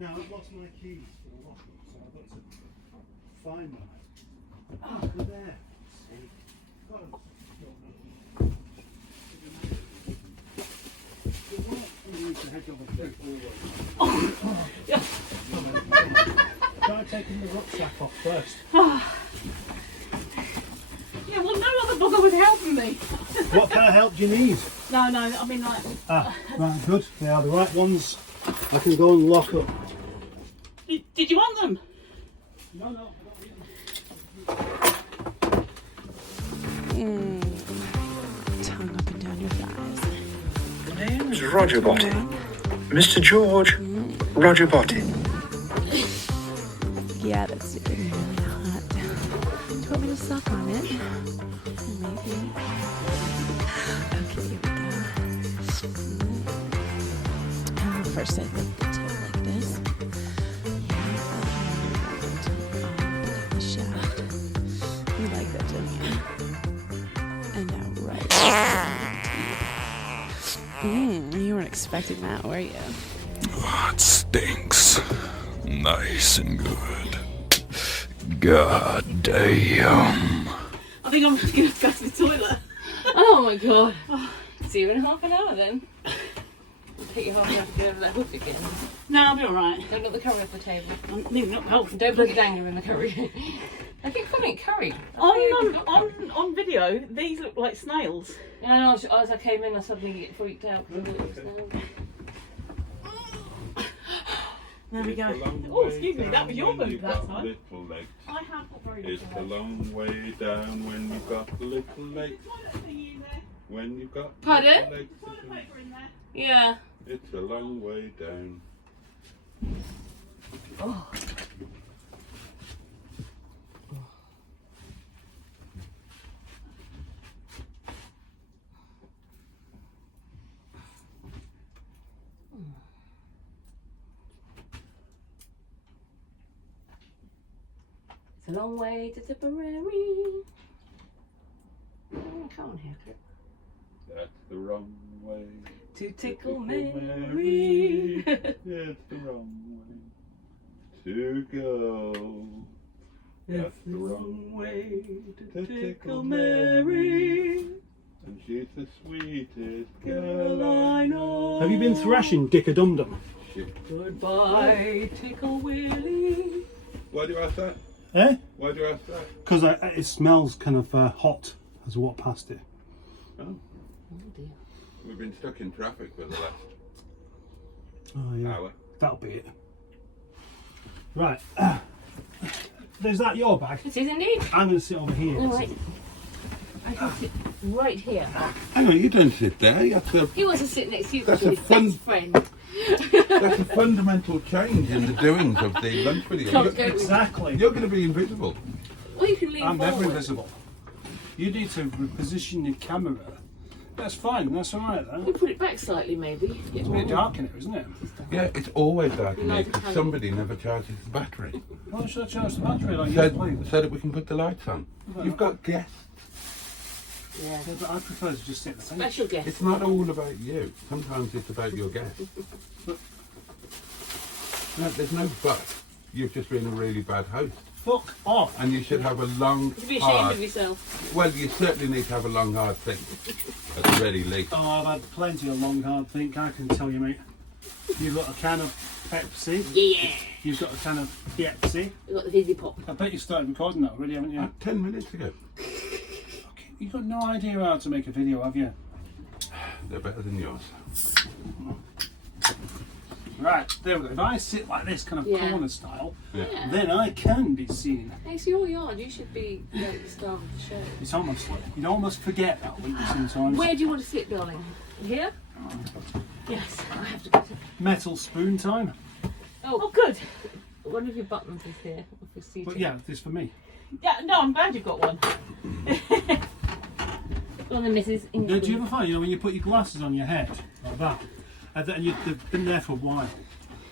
Now I've lost my keys for the locker, so I've got to find them. Ah, they're there. See? God, try taking the rucksack off first. Yeah, well, no other bugger was helping me. What kind of help do you need? No, I mean like... Ah, right, good. They are the right ones. I can go and lock up. Did you want them? No, I don't need them. Tongue up and down your thighs. The name's Roger Boaty. Mr. George Roger Boaty. Yeah, that's getting really hot. Do you want me to suck on it? Maybe. Okay, here we go. First I think the tip like this. Yeah, the shaft. You like that, don't you? And now right. You weren't expecting that, were you? Oh, it stinks. Nice and good. God damn. I think I'm going to go to the toilet. Oh my god. See you in half an hour then. It'll take you half an hour to get over that hook again. No, I'll be alright. Don't knock the curry off the table. I'm leaving up. Oh, Don't put your danger in the curry. I keep calling it curry. on video, these look like snails. Yeah, I know, as I came in I suddenly get freaked out because I thought it was snails. There we go. Oh, excuse me, that was your boob that time. Little legs. I have got very It's little a legs. long way down when you've got little legs. When you've got Pardon? little legs. Toilet paper in there. Yeah. It's a long way down. Oh. It's a long way to Tipperary. Oh, come on, haircut. That's the wrong way. To tickle Mary. Mary. It's the wrong way to go. That's the wrong way to tickle Mary. And she's the sweetest girl I know. Have you been thrashing Dick a Dum Dum? Goodbye, Tickle Willie. Why do you ask that? Eh? Why do you ask that? Because it smells kind of hot as I walk past it. Oh. Oh dear. We've been stuck in traffic for the last Oh yeah, hour. that'll be it. Right. Is that your bag? It is indeed. I'm going to sit over here. All right. I can sit right here. Hang on, you don't sit there. You have to. He wants to sit next to you That's because a he's fun- best friend. That's a fundamental change in the doings of the lunch video. Come You're, go with me. Exactly. you're going to be invisible. Or you can lean I'm forward. never invisible. You need to reposition your camera. That's fine. That's all right. You Then. put it back slightly, maybe. It's a bit dark in here, isn't it? Yeah, it's always dark in here Like a because candle. somebody never charges the battery. Why should I charge the battery like So, you playing? so that we can put the lights on. You've got guests. Yeah. Yeah, but I prefer to just sit the same. Special guest. It's not all about you. Sometimes it's about your guests. No, there's no but. You've just been a really bad host. Fuck off. And you should have a long, You should be ashamed hard... of yourself. Well, you certainly need to have a long, hard think. At the very least. Oh, I've had plenty of long, hard think. I can tell you, mate. You've got a can of Pepsi. Yeah. You've got a can of Pepsi. We've got the fizzy pop. I bet you started recording that already, haven't you? 10 minutes ago. Okay. You've got no idea how to make a video, have you? They're better than yours. Right, there we go. If I sit like this, kind of Yeah. corner style, Yeah. then I can be seen. It's your yard. You should be the star of the show. It's almost like you'd almost forget that, wouldn't you, sometimes? Where do you want to sit, darling? Here? Yes, I have to go to... Metal spoon time. Oh, good. One of your buttons is here. Of your seating. But yeah, this for me. Yeah, no, I'm glad you've got one. Go on then, Mrs. Do you ever find, you know, when you put your glasses on your head, like that, and they've been there for a while,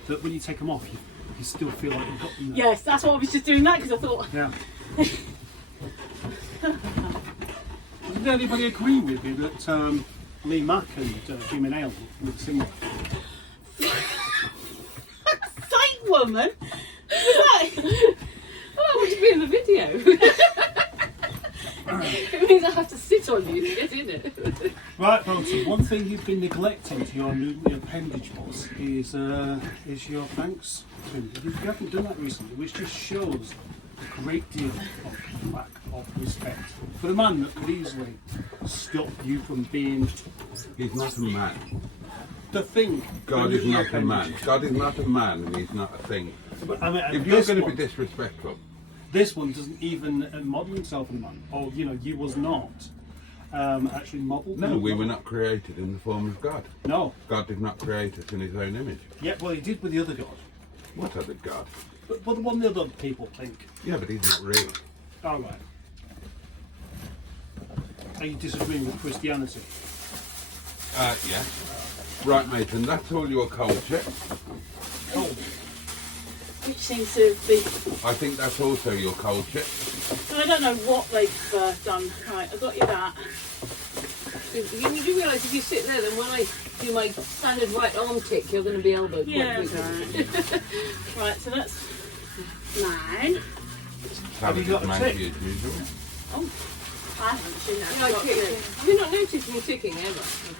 that when you take them off, you still feel like you've got them there? Yes, that's what I was just doing that because I thought. Yeah. Did anybody agree with me that Lee Mack and Jimmy Nail look similar? Satan! woman. Was that? Oh, I want to be in the video. It means I have to sit on you to get in it. Right, Boaty, one thing you've been neglecting to your new appendage boss is your thanks to him. You haven't done that recently, which just shows a great deal of lack of respect for a man that could easily stop you from being He's not a man. the thing. God the is new not a man. appendage. God is not a man and he's not a thing. But, I mean, If you're this going to be one- disrespectful, This one doesn't even model himself in a man. Or, you was not actually modelled. no, we were not created in the form of God. No. God did not create us in his own image. Yeah, well, he did with the other God. What other God? But what the one the other people think. Yeah, but he's not real. All right. Are you disagreeing with Christianity? Yeah. Right, mate, and that's all your culture. Oh, Which seems to be. I think that's also your culture. I don't know what they've done. Right, I got you that. You do realise if you sit there, then when I do my standard right arm tick, you're going to be elbowed. Yeah, quite quickly. Right, so that's 9. Have you got a Manky tick? as usual. I haven't seen that. Yeah, I Got tick. 2. Have you not noticed me ticking ever? You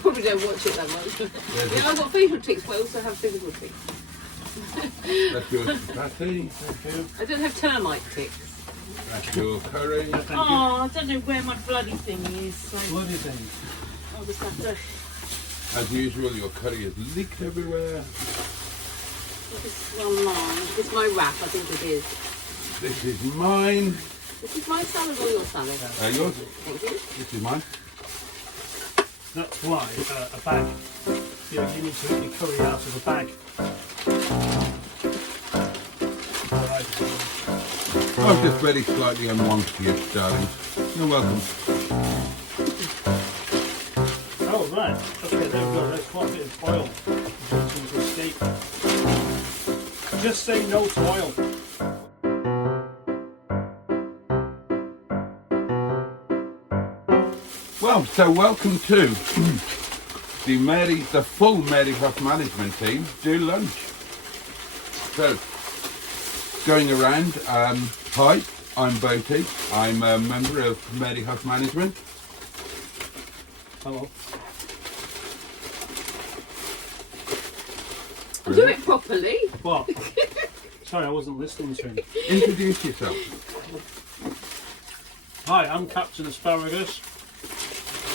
probably don't watch it that much. Yeah, I've got facial ticks, but I also have physical ticks. That's your chapati. I don't have termite ticks. That's your curry. thank you. Oh, I don't know where my bloody thing is. So Bloody thing. I'll just have to. As usual, your curry is leaked everywhere. This is on mine. It's my wrap, I think it is. This is mine. This is my salad or your salad? Yours. Thank you. This is mine. That's why a bag. You need to eat your curry out of a bag. Right. I was just very slightly unwanted, darling. You're welcome. Oh, right. Okay, there we go. There's quite a bit of oil. Into a steak. Just say no to oil. Well, so welcome to the full Mary Huff management team do lunch. So, going around, hi, I'm Boaty. I'm a member of Mary Huff Management. Hello. Do it properly. What? Sorry, I wasn't listening to him. Introduce yourself. Hi, I'm Captain Asparagus,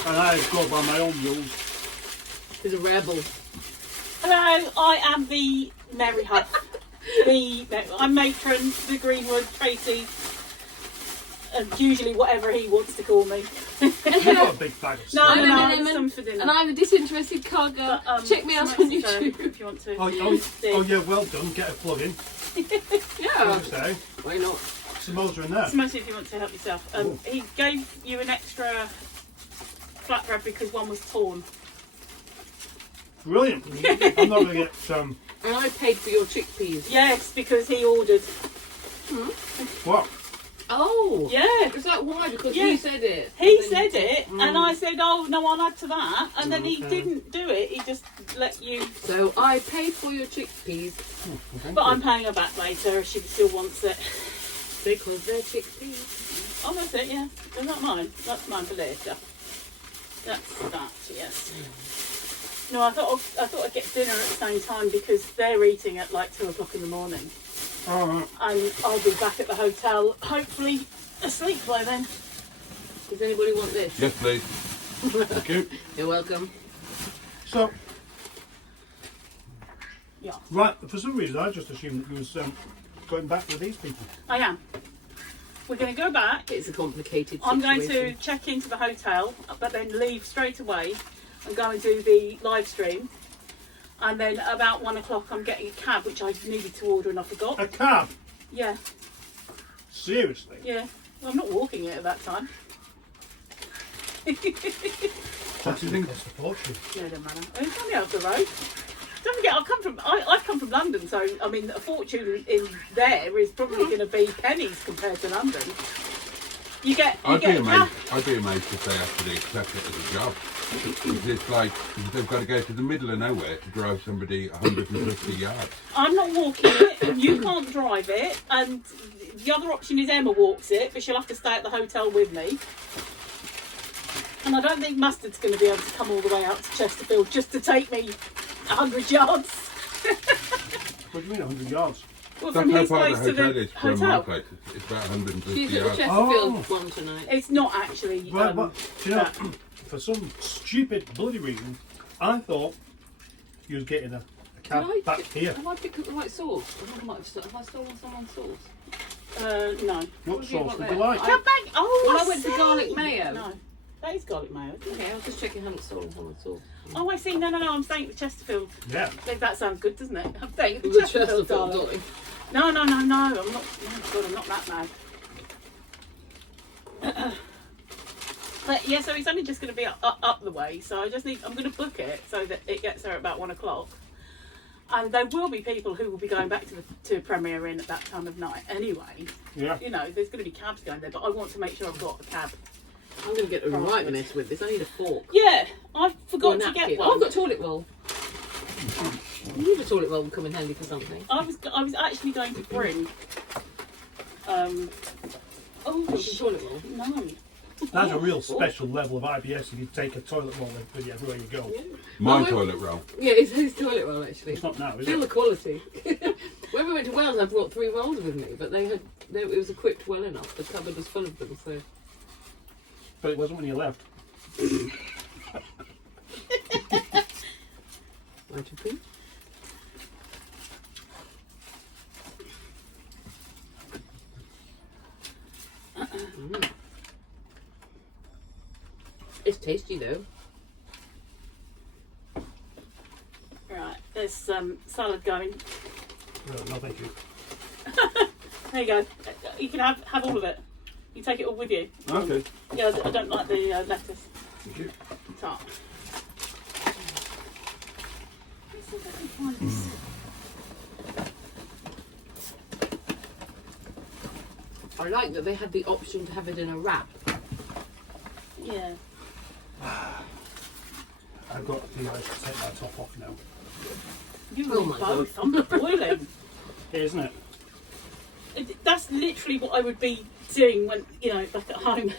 and I go by my own rules. He's a rebel. Hello, I am the Mary Huff. I'm matron, the Greenwood, Tracey, and usually whatever he wants to call me. You've got a big bag of No, stuff. no, I'm no, a it's lemon, some for dinner. And I'm a disinterested cargo. But, Check me out some on extra YouTube. if you want to. Oh, yeah, well done. Get a plug in. Yeah. Say. Why not? Samosa in there. It's mostly if you want to help yourself. He gave you an extra flatbread because one was torn. Brilliant. I'm not going to get some. And I paid for your chickpeas. Yes, because he ordered. What? Oh. Yeah. Is that why? Because Yeah. he said it. He And then- said it, and I said, "Oh no, I'll add to that." And then he Okay. didn't do it. He just let you. So I paid for your chickpeas But I'm paying her back later if she still wants it. because they're chickpeas. Oh, that's it. Yeah, is that mine? That's mine for later. That's that. Yes. No, I thought I'd get dinner at the same time because they're eating at like 2 o'clock in the morning, All right. and I'll be back at the hotel, hopefully asleep by then. Does anybody want this? Yes, please. Thank you. You're welcome. So, Yeah, right, for some reason I just assumed that you was going back with these people. I am. We're going to go back. It's a complicated I'm situation. going to check into the hotel, but then leave straight away and go and do the live stream. And then about 1 o'clock, I'm getting a cab, which I needed to order and I forgot. A cab? Yeah, Seriously? yeah. Well, I'm not walking it at that time. What do you think? Cost a fortune. No, it doesn't matter. It's only up the road. Don't forget, I've come from London, so I mean, a fortune in there is probably going to be pennies compared to London. You get I'd be cash. amazed. I'd be amazed if they actually accept it as a job. It's like they've got to go to the middle of nowhere to drive somebody 150 yards. I'm not walking it. You can't drive it, and the other option is Emma walks it, but she'll have to stay at the hotel with me. And I don't think Mustard's going to be able to come all the way out to Chesterfield just to take me 100 yards. What do you mean 100 yards? Well, That's from how his far the place to hotel the is from my hotel. place. It's about 150 She's at the yards. Chesterfield Oh. one tonight. It's not actually. Right, but do you know, that. for some stupid bloody reason, I thought you was getting a cab back here. Have I picked up the right sauce? Have I stolen someone's sauce? No. What was it sauce about would that? you like? Come back. Oh, Well, I I went to see. garlic mayo. No, that is garlic mayo. Isn't it? Okay, I was just checking I hadn't stolen someone's sauce. Oh, I see. No, I'm staying at the Chesterfield. Yeah. That sounds good, doesn't it? I'm staying at the The Chesterfield, Chesterfield, darling. darling. No. I'm not. Oh God, I'm not that mad. But yeah, so it's only just going to be up the way. So I'm going to book it so that it gets there at about 1 o'clock. And there will be people who will be going back to Premier Inn at that time of night anyway. Yeah. You know, there's going to be cabs going there, but I want to make sure I've got a cab. I'm going to get a Right. right mess with this. I need a fork. Yeah, I Or forgot a to napkin. get Oh, one. I've got toilet roll. You need a toilet roll would come in handy for something. I was actually going to bring. Oh, Some toilet roll. no. That's a real special level of IBS if you take a toilet roll with you everywhere you go. My Oh, toilet roll. Yeah, it's his toilet roll actually. It's not now, is Feel it? the quality. When we went to Wales, I brought 3 rolls with me, but it was equipped well enough. The cupboard was full of them, so. But it wasn't when you left. Might have been. It's tasty though. Right, there's salad going. No, thank you. There you go. You can have all of it. You take it all with you. Okay. Yeah, I don't like the lettuce. Thank you. Tart. Let's see if I can find this. I like that they had the option to have it in a wrap. Yeah. I've got to take that top off now. You Oh need my both. I'm boiling. Here, isn't it? That's literally what I would be doing when, back at home.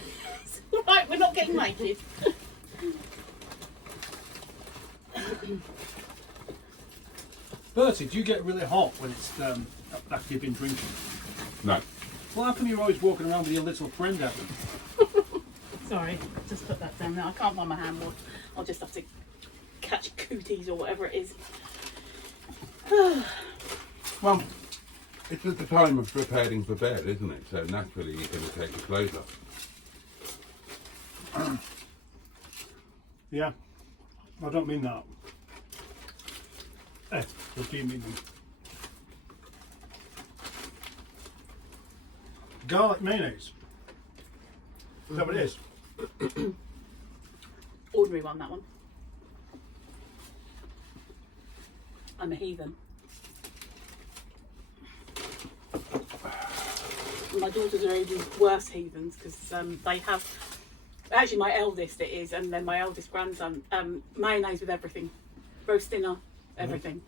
It's all right, we're not getting naked. Bertie, do you get really hot when it's after you've been drinking? No. Well, how come you're always walking around with your little friend out there? Sorry, just put that down now. I can't find my hand wash. I'll just have to catch cooties or whatever it is. Well, it's at the time of preparing for bed, isn't it? So naturally you're going to take your clothes off. Yeah. I don't mean that. What do you mean then? Garlic mayonnaise. Is that what it is? Ordinary one, that one. I'm a heathen. My daughters are even worse heathens because they have. Actually, my eldest it is, and then my eldest grandson. Mayonnaise with everything, roast dinner, everything.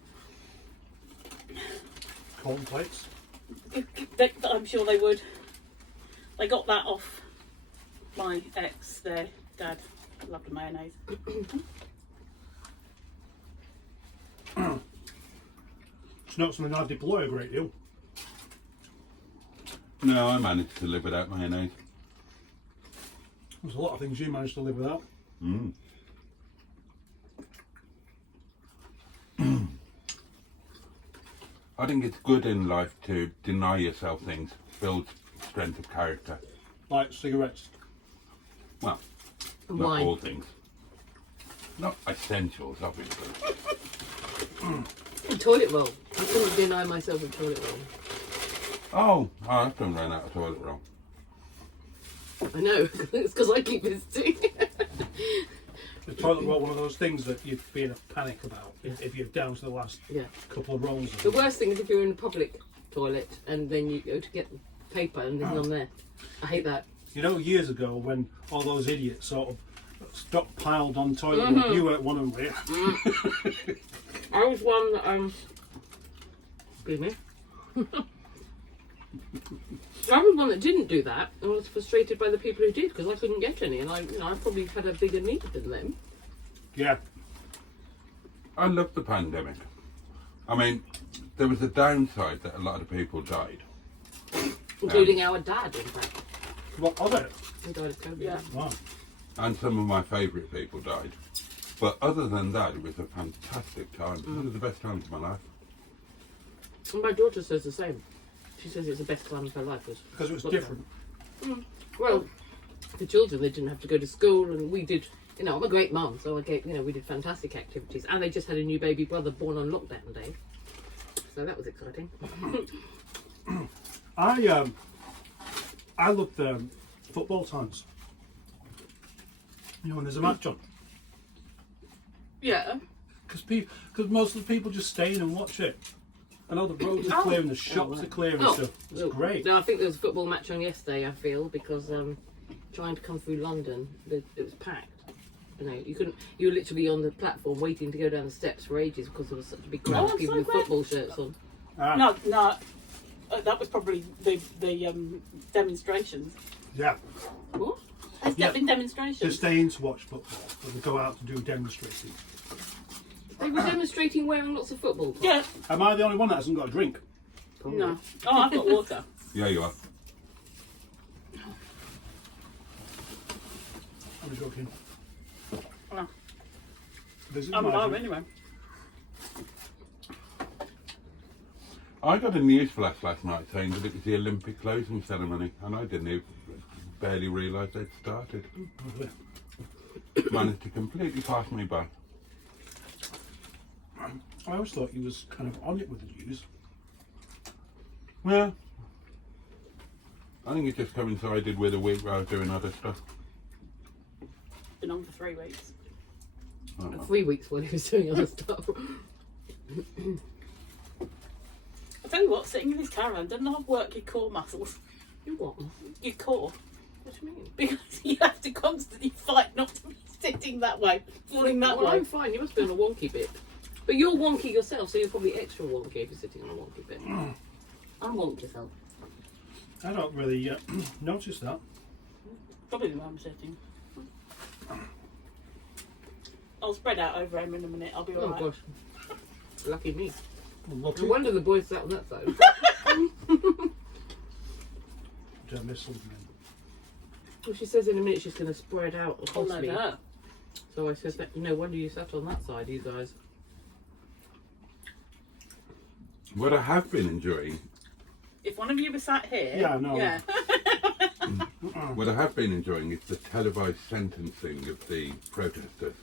Cornflakes. I'm sure they would. They got that off my ex, their dad. Loved the mayonnaise. It's not something I deploy a great deal. No, I managed to live without mayonnaise. There's a lot of things you manage to live without. Mm. I think it's good in life to deny yourself things, build strength of character. Like cigarettes. Well, And not wine. all things. Not essentials, obviously. A toilet roll. I couldn't deny myself a toilet roll. Oh, I often run out of toilet roll. I know, it's because I keep visiting. The toilet roll, one of those things that you'd be in a panic about if you're down to the last Yeah. couple of rolls. The worst thing is if you're in a public toilet and then you go to get paper and there's none there. I hate that. You know, years ago when all those idiots sort of stockpiled on toilet roll, you weren't one of them, were you? I was one that, excuse me. I was one that didn't do that, and I was frustrated by the people who did because I couldn't get any, and I probably had a bigger need than them. Yeah. I love the pandemic. I mean, there was a downside that a lot of people died. Including our dad, in fact. What of it? He died of COVID. Yeah. Wow. And some of my favourite people died. But other than that, it was a fantastic time. One of the best times of my life. And my daughter says the same. She says it's the best time of her life. Because it was different. Well, the children, they didn't have to go to school, and we did, I'm a great mum, so we did fantastic activities. And they just had a new baby brother born on lockdown day. So that was exciting. I love the football times. You know, when there's a match on. Yeah. Because most of the people just stay in and watch it. And all the roads are clear and the shops are clear and stuff. It's great. No, I think there was a football match on yesterday, I feel, because trying to come through London, it was packed. You couldn't. You were literally on the platform waiting to go down the steps for ages because there was such a big crowd of people with football shirts on. No, that was probably the demonstrations. Yeah. What? Has there been demonstrations? They stay in to watch football, but they go out to do demonstrating. They were demonstrating wearing lots of football tops. Yeah. Am I the only one that hasn't got a drink? No. Oh, I've got water. Yeah, you are. I'm joking. No. This is I'm my alive drink. anyway. I got a news flash last night saying that it was the Olympic closing ceremony, and I didn't even barely realise they'd started. Managed to completely pass me by. I always thought he was kind of on it with the news. Yeah. I think it just coincided with a week where I was doing other stuff. Been on for 3 weeks. Oh, well. 3 weeks while he was doing other stuff. I tell you what, sitting in this caravan doesn't half work your core muscles. You what? Your core. What do you mean? Because you have to constantly fight not to be sitting that way, falling that Well, way. I'm fine. You must be on a wonky bit. But you're wonky yourself, so you're probably extra wonky if you're sitting on a wonky bit. I'm wonky yourself. I don't really notice that. Probably the way I'm sitting. I'll spread out over him in a minute. I'll be Oh alright. gosh. Lucky me. Look, No wonder the boys sat on that side. did I miss something? Well, she says in a minute she's going to spread out Oh, across no, me. no. So I said, no wonder you sat on that side, you guys. What I have been enjoying, If one of you was sat here. Yeah, no. Yeah. what I have been enjoying is the televised sentencing of the protesters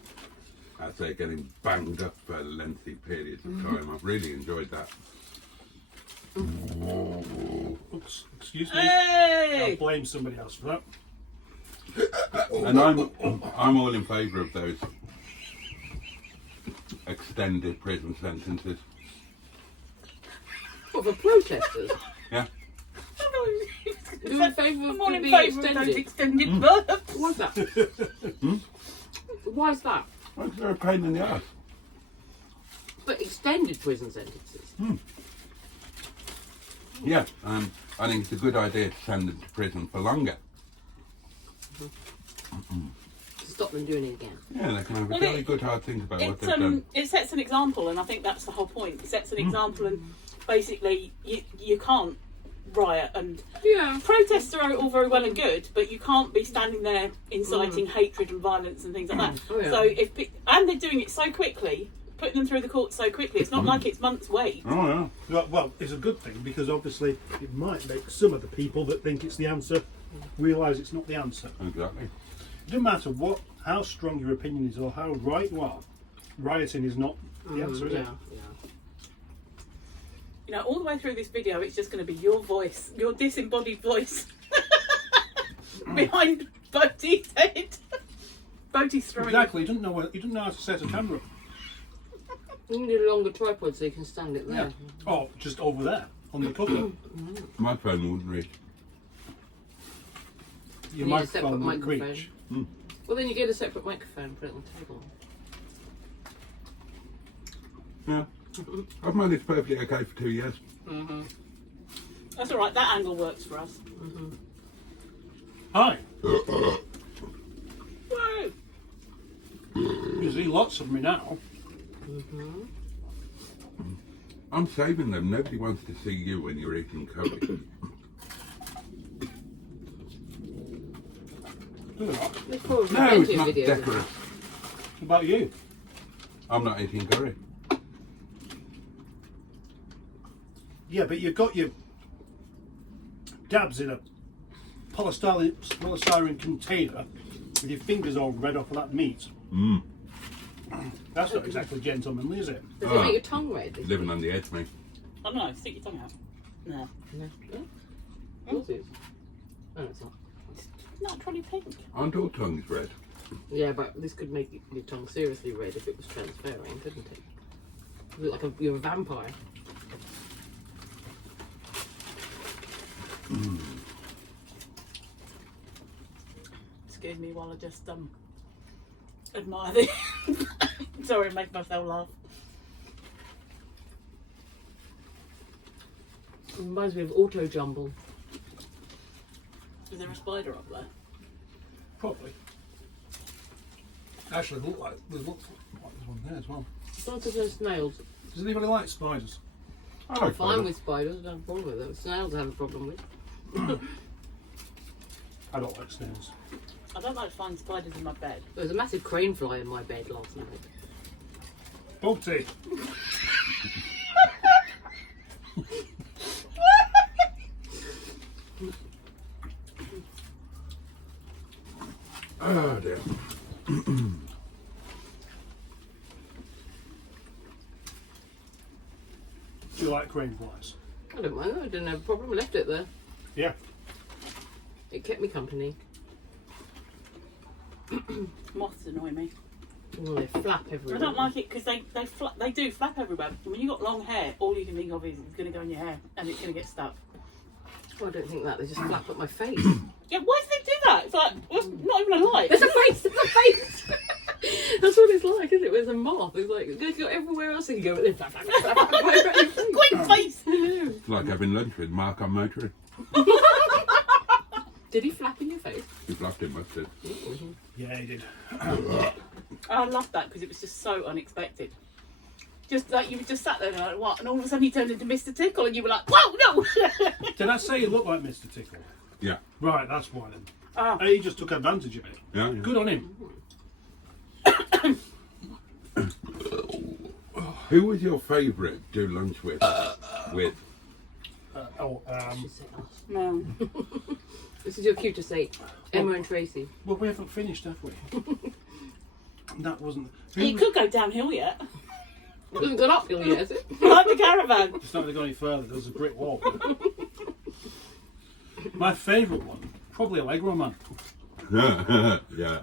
as they're getting banged up for lengthy periods of time. I've really enjoyed that. Oops, excuse me. Hey! I'll blame somebody else for that. And I'm all in favour of those extended prison sentences. What, for protesters? Yeah. You're in favour I'm of all it in being favour of those extended? extended verbs. Why's that? Why's that? Well, they're a pain in the ass. But extended prison sentences. Yeah, I think it's a good idea to send them to prison for longer. To stop them doing it again. Yeah, they can have a Well, very good hard think about what they've done. It sets an example, and I think that's the whole point. It sets an example, and basically you can't riot, and Yeah. protests are all very well and good, but you can't be standing there inciting hatred and violence and things like that. Oh, yeah. So and they're doing it so quickly, putting them through the courts so quickly. It's not like it's months' wait. Oh, yeah. Well, it's a good thing because obviously it might make some of the people that think it's the answer realise it's not the answer. Exactly. It doesn't matter how strong your opinion is or how right you are. Rioting is not the answer, is it? You know, all the way through this video, it's just going to be your voice, your disembodied voice, behind Boaty's head. Boaty's throwing. Exactly. He doesn't know how to set a camera up. You need a longer tripod so you can stand it there. Oh, just over there on the cover. My phone wouldn't reach. You need a separate microphone won't microphone. reach. Well, then you get a separate microphone, put it on the table. Yeah. I've managed perfectly okay for 2 years. That's all right. That angle works for us. Hi. Whoa! You see lots of me now. I'm saving them. Nobody wants to see you when you're eating curry. Do they not? There's probably No, plenty it's of not videos. decorous. What about you? I'm not eating curry. Yeah, but you've got your dabs in a polystyrene container with your fingers all red off of that meat. That's not exactly gentlemanly, is it? Does it make your tongue red? Living on the edge, mate. I don't know. Stick your tongue out. No. No. Yours is. Oh, it's not. Naturally pink. Aren't all tongues red? Yeah, but this could make your tongue seriously red if it was transferring, couldn't it? You look like you're a vampire. Excuse me while I just admire the. Sorry, make myself laugh. It reminds me of Auto Jumble. Is there a spider up there? Probably. Actually, there's like there's one there as well. Lots of those snails. Does anybody like spiders? I'm fine with spiders, I don't have a problem with them. Snails I have a problem with. I don't like snails. I don't like to find spiders in my bed. There was a massive crane fly in my bed last night. Boaty. Oh dear. Do you like crane flies? I don't mind, I didn't have a problem, I left it there. Yeah. It kept me company. Moths annoy me. Oh, they flap everywhere. I don't like it because they do flap everywhere. And when you've got long hair, all you can think of is it's going to go in your hair and it's going to get stuck. Oh, I don't think that, they just flap at my face. Yeah, why do they do that? It's like, it's not even a light. There's a face, there's a face! That's what it's like, isn't it? With a moth. It's like, you go everywhere else and you go, flap, flap, flap, flap, flap, flap, flap, flap, flap. Quick face! It's like having lunch with Mark on motoring. Did he flap in your face? He flapped it, mustard. Yeah, he did. I loved that because it was just so unexpected. Just like you were just sat there and like, what? And all of a sudden he turned into Mr. Tickle and you were like, whoa, no! Did I say you look like Mr. Tickle? Yeah. Right, that's why then. Ah. He just took advantage of it. Yeah. Good on him. Who was your favourite do lunch with? No. This is your cue to say Emma and Tracy. Well, we haven't finished, have we? That wasn't. It could go downhill yet. It hasn't gone uphill yet, has it? Like the caravan. It's not going to go any further. There's a brick wall. My favourite one, probably Allegro Man. Yeah.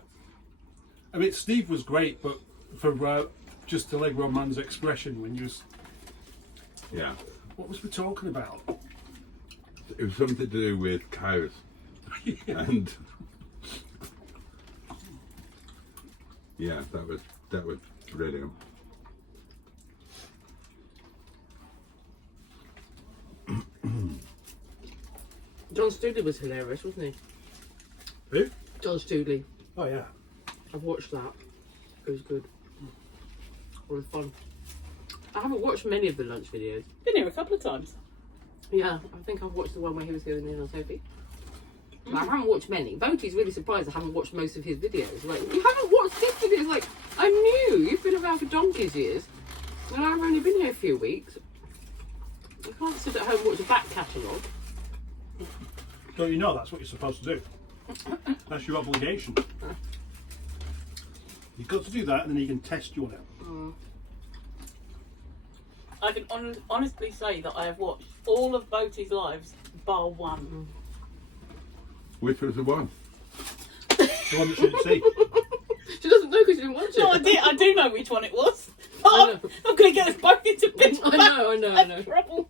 I mean, Steve was great, but for just Allegro Man's expression when you was, Yeah. what was we talking about? It was something to do with cows. And yeah, that was brilliant. John Studley was hilarious, wasn't he? Who? John Studley. Oh yeah. I've watched that. It was good. It was fun. I haven't watched many of the lunch videos. Been here a couple of times. Yeah, I think I've watched the one where he was going in on Sophie. But I haven't watched many. Boaty's really surprised I haven't watched most of his videos. Like, you haven't watched his videos? Like, I'm new. You've been around for donkey's years. And I've only been here a few weeks. I can't sit at home and watch a back catalogue. Don't you know that's what you're supposed to do? That's your obligation. You've got to do that, and then you can test you on it. I can honestly say that I have watched all of Boaty's lives bar one. Which was the one? The one that she didn't see. She doesn't know because she didn't watch it. No, I do know which one it was. I Oh, know. I'm going to get us both into big I know. trouble.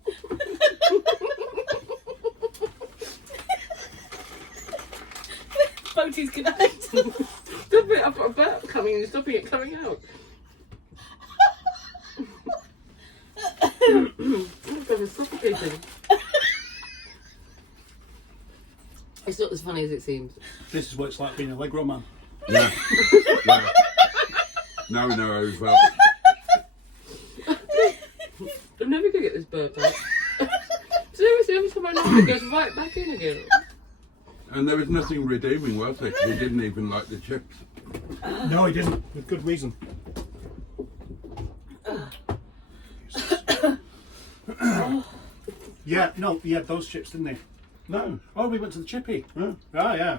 Boaty's connect. Stop it! I've got a burp coming and stopping it coming out. I'm going suffocating. It's not as funny as it seems. This is what it's like being a Allegro man. Yeah. Yeah. Now we know how he felt. I'm never gonna get this burp out. Seriously, every time I laugh, it goes right back in again. And there was nothing redeeming, was there? He didn't even like the chips. No, he didn't. With good reason. Yeah, no, he had those chips, didn't he? No. Oh, we went to the chippy. Huh? Oh, yeah.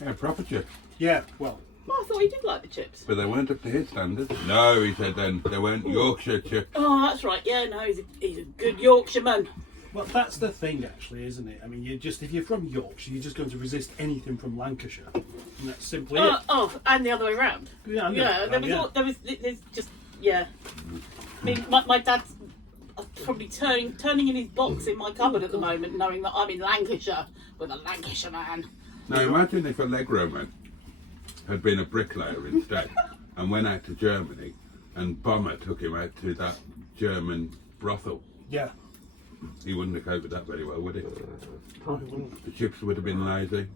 Yeah, proper chips. Yeah, well, Oh, I thought he did like the chips. But they weren't up to his standards. No, he said then. They weren't Yorkshire chips. Oh, that's right. Yeah, no, he's a good Yorkshireman. well, that's the thing, actually, isn't it? I mean, if you're from Yorkshire, you're just going to resist anything from Lancashire. And that's simply it. And the other way around. Yeah, There's just, yeah. I mean, my dad's probably turning in his box in my cupboard at the moment, knowing that I'm in Lancashire with a Lancashire man. Now imagine if Allegro man had been a bricklayer instead and went out to Germany and Bomber took him out to that German brothel. Yeah. He wouldn't have coped with that very well, would he? The chips would have been lazy.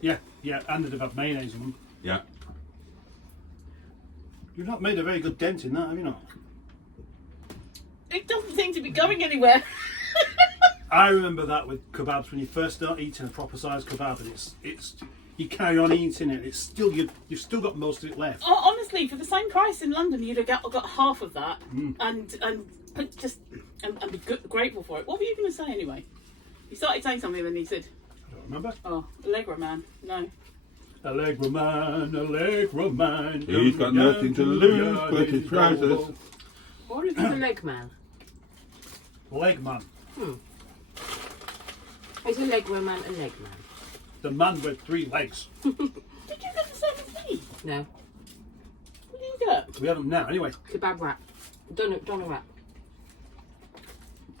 Yeah, and they'd have had mayonnaise in them. Yeah. You've not made a very good dent in that, have you not? It doesn't seem to be going anywhere. I remember that with kebabs when you first start eating a proper sized kebab, and it's you carry on eating it. It's still you've still got most of it left. Oh, honestly, for the same price in London, you'd have got half of that, and be grateful for it. What were you going to say anyway? You started saying something, and then you said, I don't remember. "Oh, Allegro man, no." Allegro man. He's got nothing to lose but his trousers. What is the leg man? Leg man. Is a leg man a leg man? The man with 3 legs. Did you get the same as me? No. What did you get? We have them now, anyway. Kebab wrap. Doner wrap.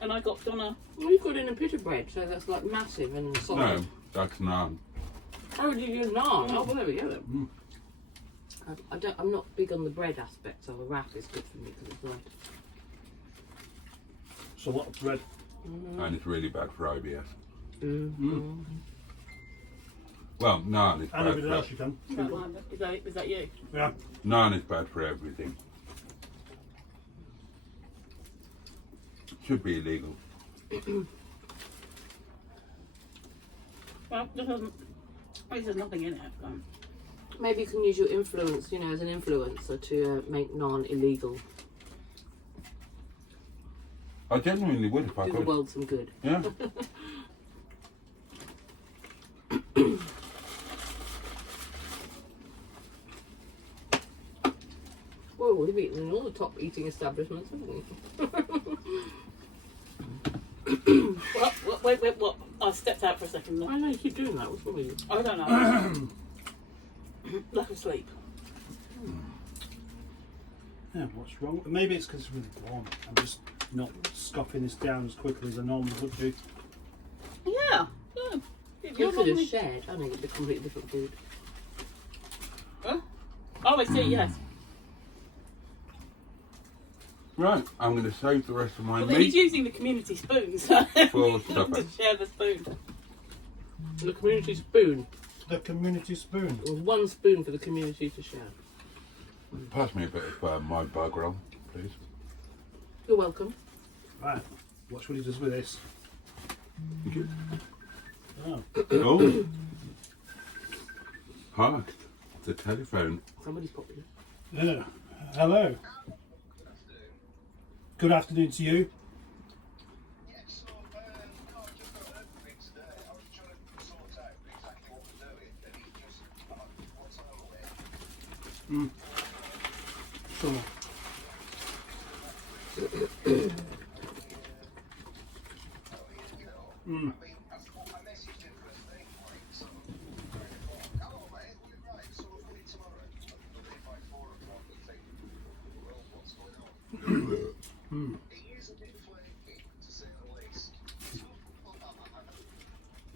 And I got Donna. Well, you've got it in a pita bread, so that's like massive and solid. No, that's naan. Oh, did you naan? Oh, well, there we go then. I'm not big on the bread aspect, so the wrap is good for me because it's light. It's a lot of bread. And it's really bad for IBS. Mm. Well, naan is And bad everything for else you can. Is that you? Yeah. Naan is bad for everything. Should be illegal. Well, there's nothing in it. Maybe you can use your influence, as an influencer to make naan illegal. I genuinely would if I Do the could. world some good. Yeah. Well, we've eaten in all the top eating establishments, haven't we? What? I stepped out for a second. I know you keep doing that. What's wrong with you? I don't know. Lack of sleep. Yeah, what's wrong? Maybe it's because it's really warm. I'm just not scoffing this down as quickly as I normally would do. Yeah. Your food is shared. I think it's a completely different food. Huh? Oh, I see. Yes. Right, I'm going to save the rest of my Well, he's meat using the community spoon, so for supper. to share the spoon. The community spoon. The community spoon. There's one spoon for the community to share. Pass me a bit of my bug roll, please. You're welcome. Right. Watch what he does with this. Thank you. Oh. Oh. Hark, the telephone. Somebody's popular. Yeah. Hello. Good afternoon to you. Sure.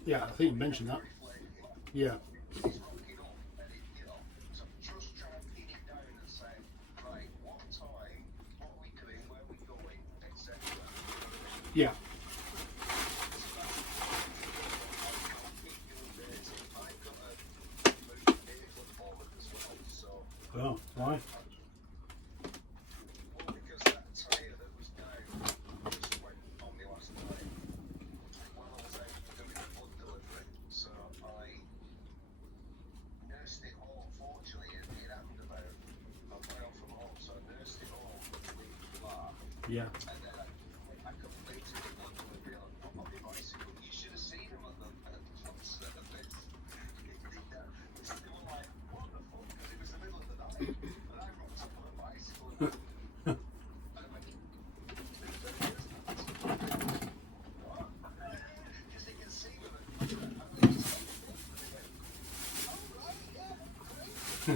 Yeah, I think you mentioned that. Yeah. God, why? Because that tyre that was down just went on me last night while I was out doing a blood delivery. So I nursed it home. Fortunately, it happened about a mile from home, so I nursed it home with Clark. Yeah. And then I completed the blood delivery on my bicycle. You should have seen him at the service. They were like, what the fuck? Because it was the middle of the night. And I rocked up on a bicycle and I went, because they can see with it. Oh, right, yeah, great.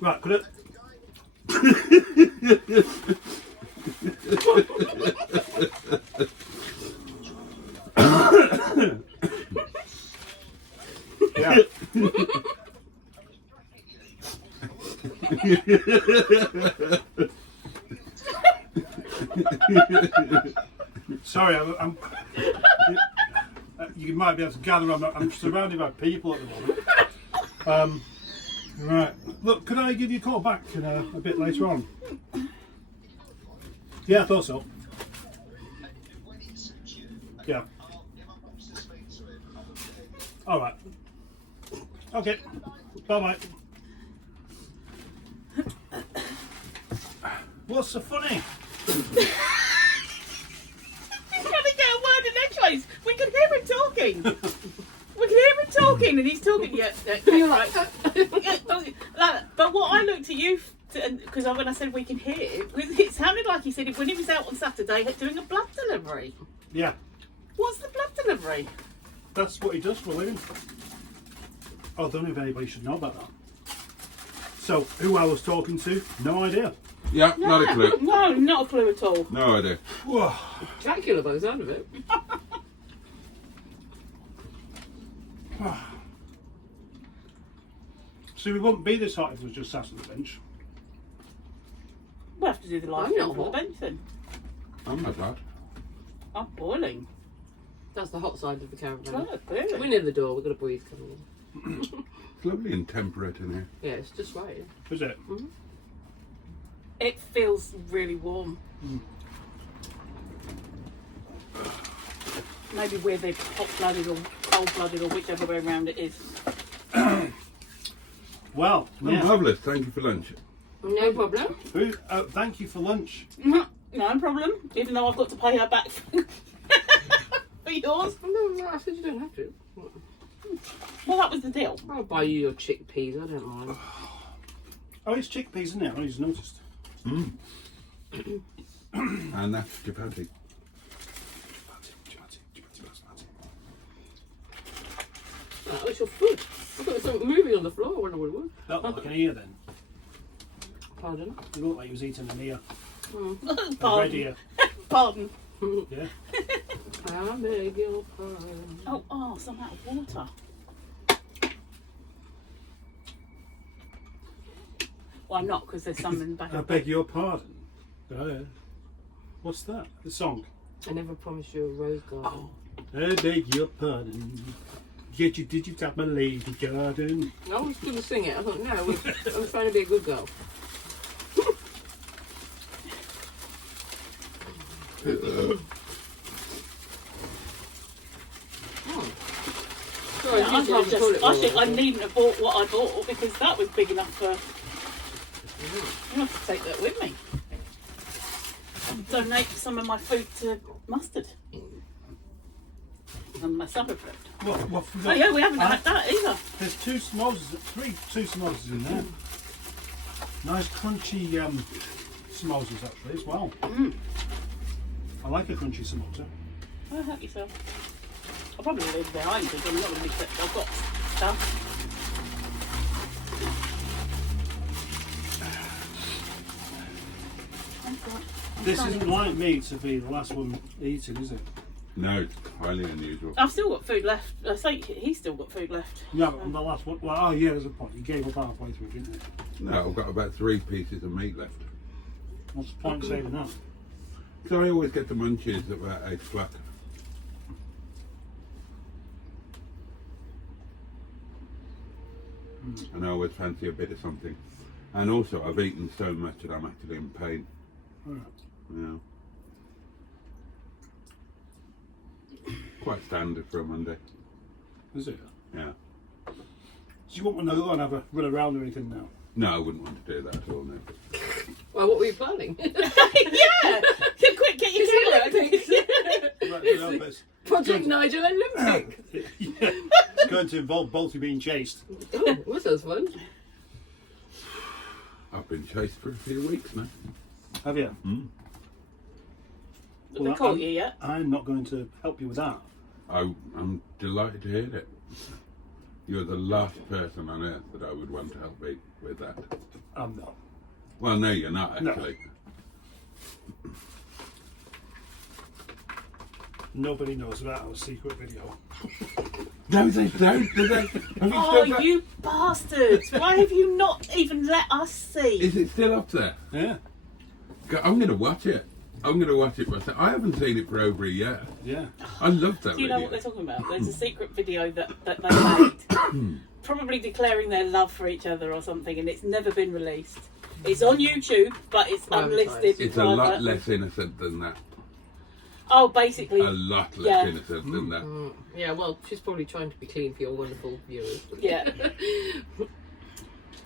Right, could it? Yeah. Sorry, I'm you might be able to gather I'm surrounded by people at the moment. Right. Look, could I give you a call back a bit later on? Yeah, I thought so. Yeah. All right. Okay. Bye-bye. What's so funny? He's trying to get a word in edgeways. We can hear him talking. We can hear him talking, and he's talking. Yeah, you're right. But what I looked at you because when I said we can hear, it sounded like he said when he was out on Saturday doing a blood delivery. Yeah. What's the blood delivery? That's what he does for a living. Oh, I don't know if anybody should know about that. So, who I was talking to, no idea. Yeah, not a clue. No, not a clue at all. No idea. Whoa. Dracula by the sound of it. See, we wouldn't be this hot if it was just sat on the bench. We'll have to do the live I'm film not for the hot. bench then. I'm not bad. I'm boiling. That's the hot side of the caravan. Oh, clearly. We're near the door, we've got a breeze coming in. It's lovely and temperate in here. Yeah, it's just right. Is it? It feels really warm. Maybe we're the hot-blooded or cold-blooded or whichever way around it is. Well, yeah. Marvellous. Thank you for lunch. No problem. Who, thank you for lunch. No problem. Even though I've got to pay her back for yours. No, I said you don't have to. Well, that was the deal. I'll buy you your chickpeas, I don't mind. Oh, it's chickpeas, isn't it? I just noticed. And that's chapati. That was your food. I thought there was something moving on the floor. I wonder what it was. That looked like an ear then. Pardon? It looked like he was eating an ear. A red Pardon. ear. Pardon. Yeah. I beg your pardon. Oh, some out of water. Well, I'm not because there's some in the back. I beg your pardon. Oh, yeah. What's that? The song? I never promised you a rose garden. I beg your pardon. Did you tap my lady garden? I was going to sing it. I thought, no, I'm trying to be a good girl. Sorry, I needn't have bought what I bought because that was big enough for. You have to take that with me. Donate some of my food to mustard. And my supper bread. What Oh yeah, we haven't had that either. There's two samosas in there. Nice crunchy samosas actually as well. I like a crunchy samosa. Oh, help yourself. I'll probably leave it behind because I'm not going to be kept. I've got stuff. This isn't like me to be the last one eating, is it? No, it's highly unusual. I've still got food left. I think he's still got food left. Yeah, but on the last one. Well, oh yeah, there's a point. You gave up halfway through, didn't you? No, I've got about 3 pieces of meat left. What's the point of saving that? So I always get the munchies at about 8 o'clock. And I always fancy a bit of something. And also, I've eaten so much that I'm actually in pain. Alright. Yeah. Quite standard for a Monday. Is it? Yeah. Do you want me to go and have a run around or anything now? No, I wouldn't want to do that at all, no. Well, what were you planning? Yeah! Quick, get your camera. It's Project Nigel Olympic. yeah, it's going to involve Boaty being chased. Oh, that sounds fun. I've been chased for a few weeks now. Have you? Have they caught you yet? I'm not going to help you with that. I'm delighted to hear it. You're the last person on earth that I would want to help me with that. I'm not. Well, no, you're not, No. actually. Nobody knows about our secret video. No, they don't, do they? Have you Oh, still got... you bastards! Why have you not even let us see? Is it still up there? Yeah. I'm going to watch it. I'm going to watch it myself. I haven't seen it for over a year. Yeah. I love that Do you video. know what they're talking about? There's a secret video that they made, probably declaring their love for each other or something, and it's never been released. It's on YouTube, but it's unlisted. It's a lot less innocent than that. Oh, basically. A lot less Yeah. innocent than that. Yeah, well, she's probably trying to be clean for your wonderful viewers. Yeah. I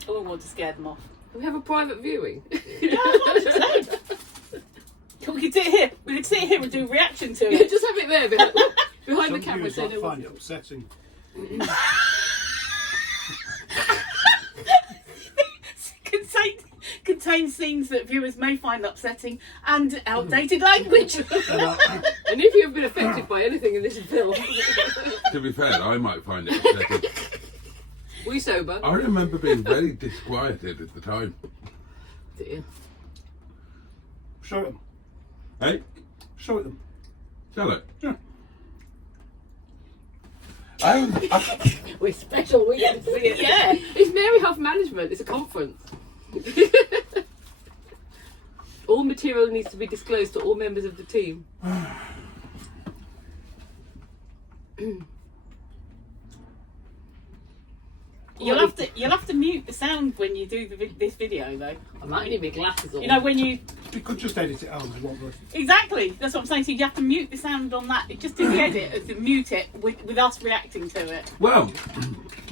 wouldn't want to scare them off. Can we have a private viewing? Yeah, 100%. We could sit here. We could sit here and do reaction to Yeah, it. just have it there behind Some the camera. viewers So might no find one... it upsetting. Contain scenes that viewers may find upsetting and outdated language. And if you've been affected by anything in this film, To be fair, I might find it upsetting. we sober. I remember being very disquieted at the time. Dear. Show it them. Hey, Show it them. shall it? Yeah. We're special. We get to see it. Yeah. It's Mary Huff Management. It's a conference. All material needs to be disclosed to all members of the team. You'll have to mute the sound when you do this video though. I might need my glasses on. You know when you We could just edit it out as one word. exactly. That's what I'm saying. So you have to mute the sound on that. Just do the edit to mute it with us reacting to it. Well,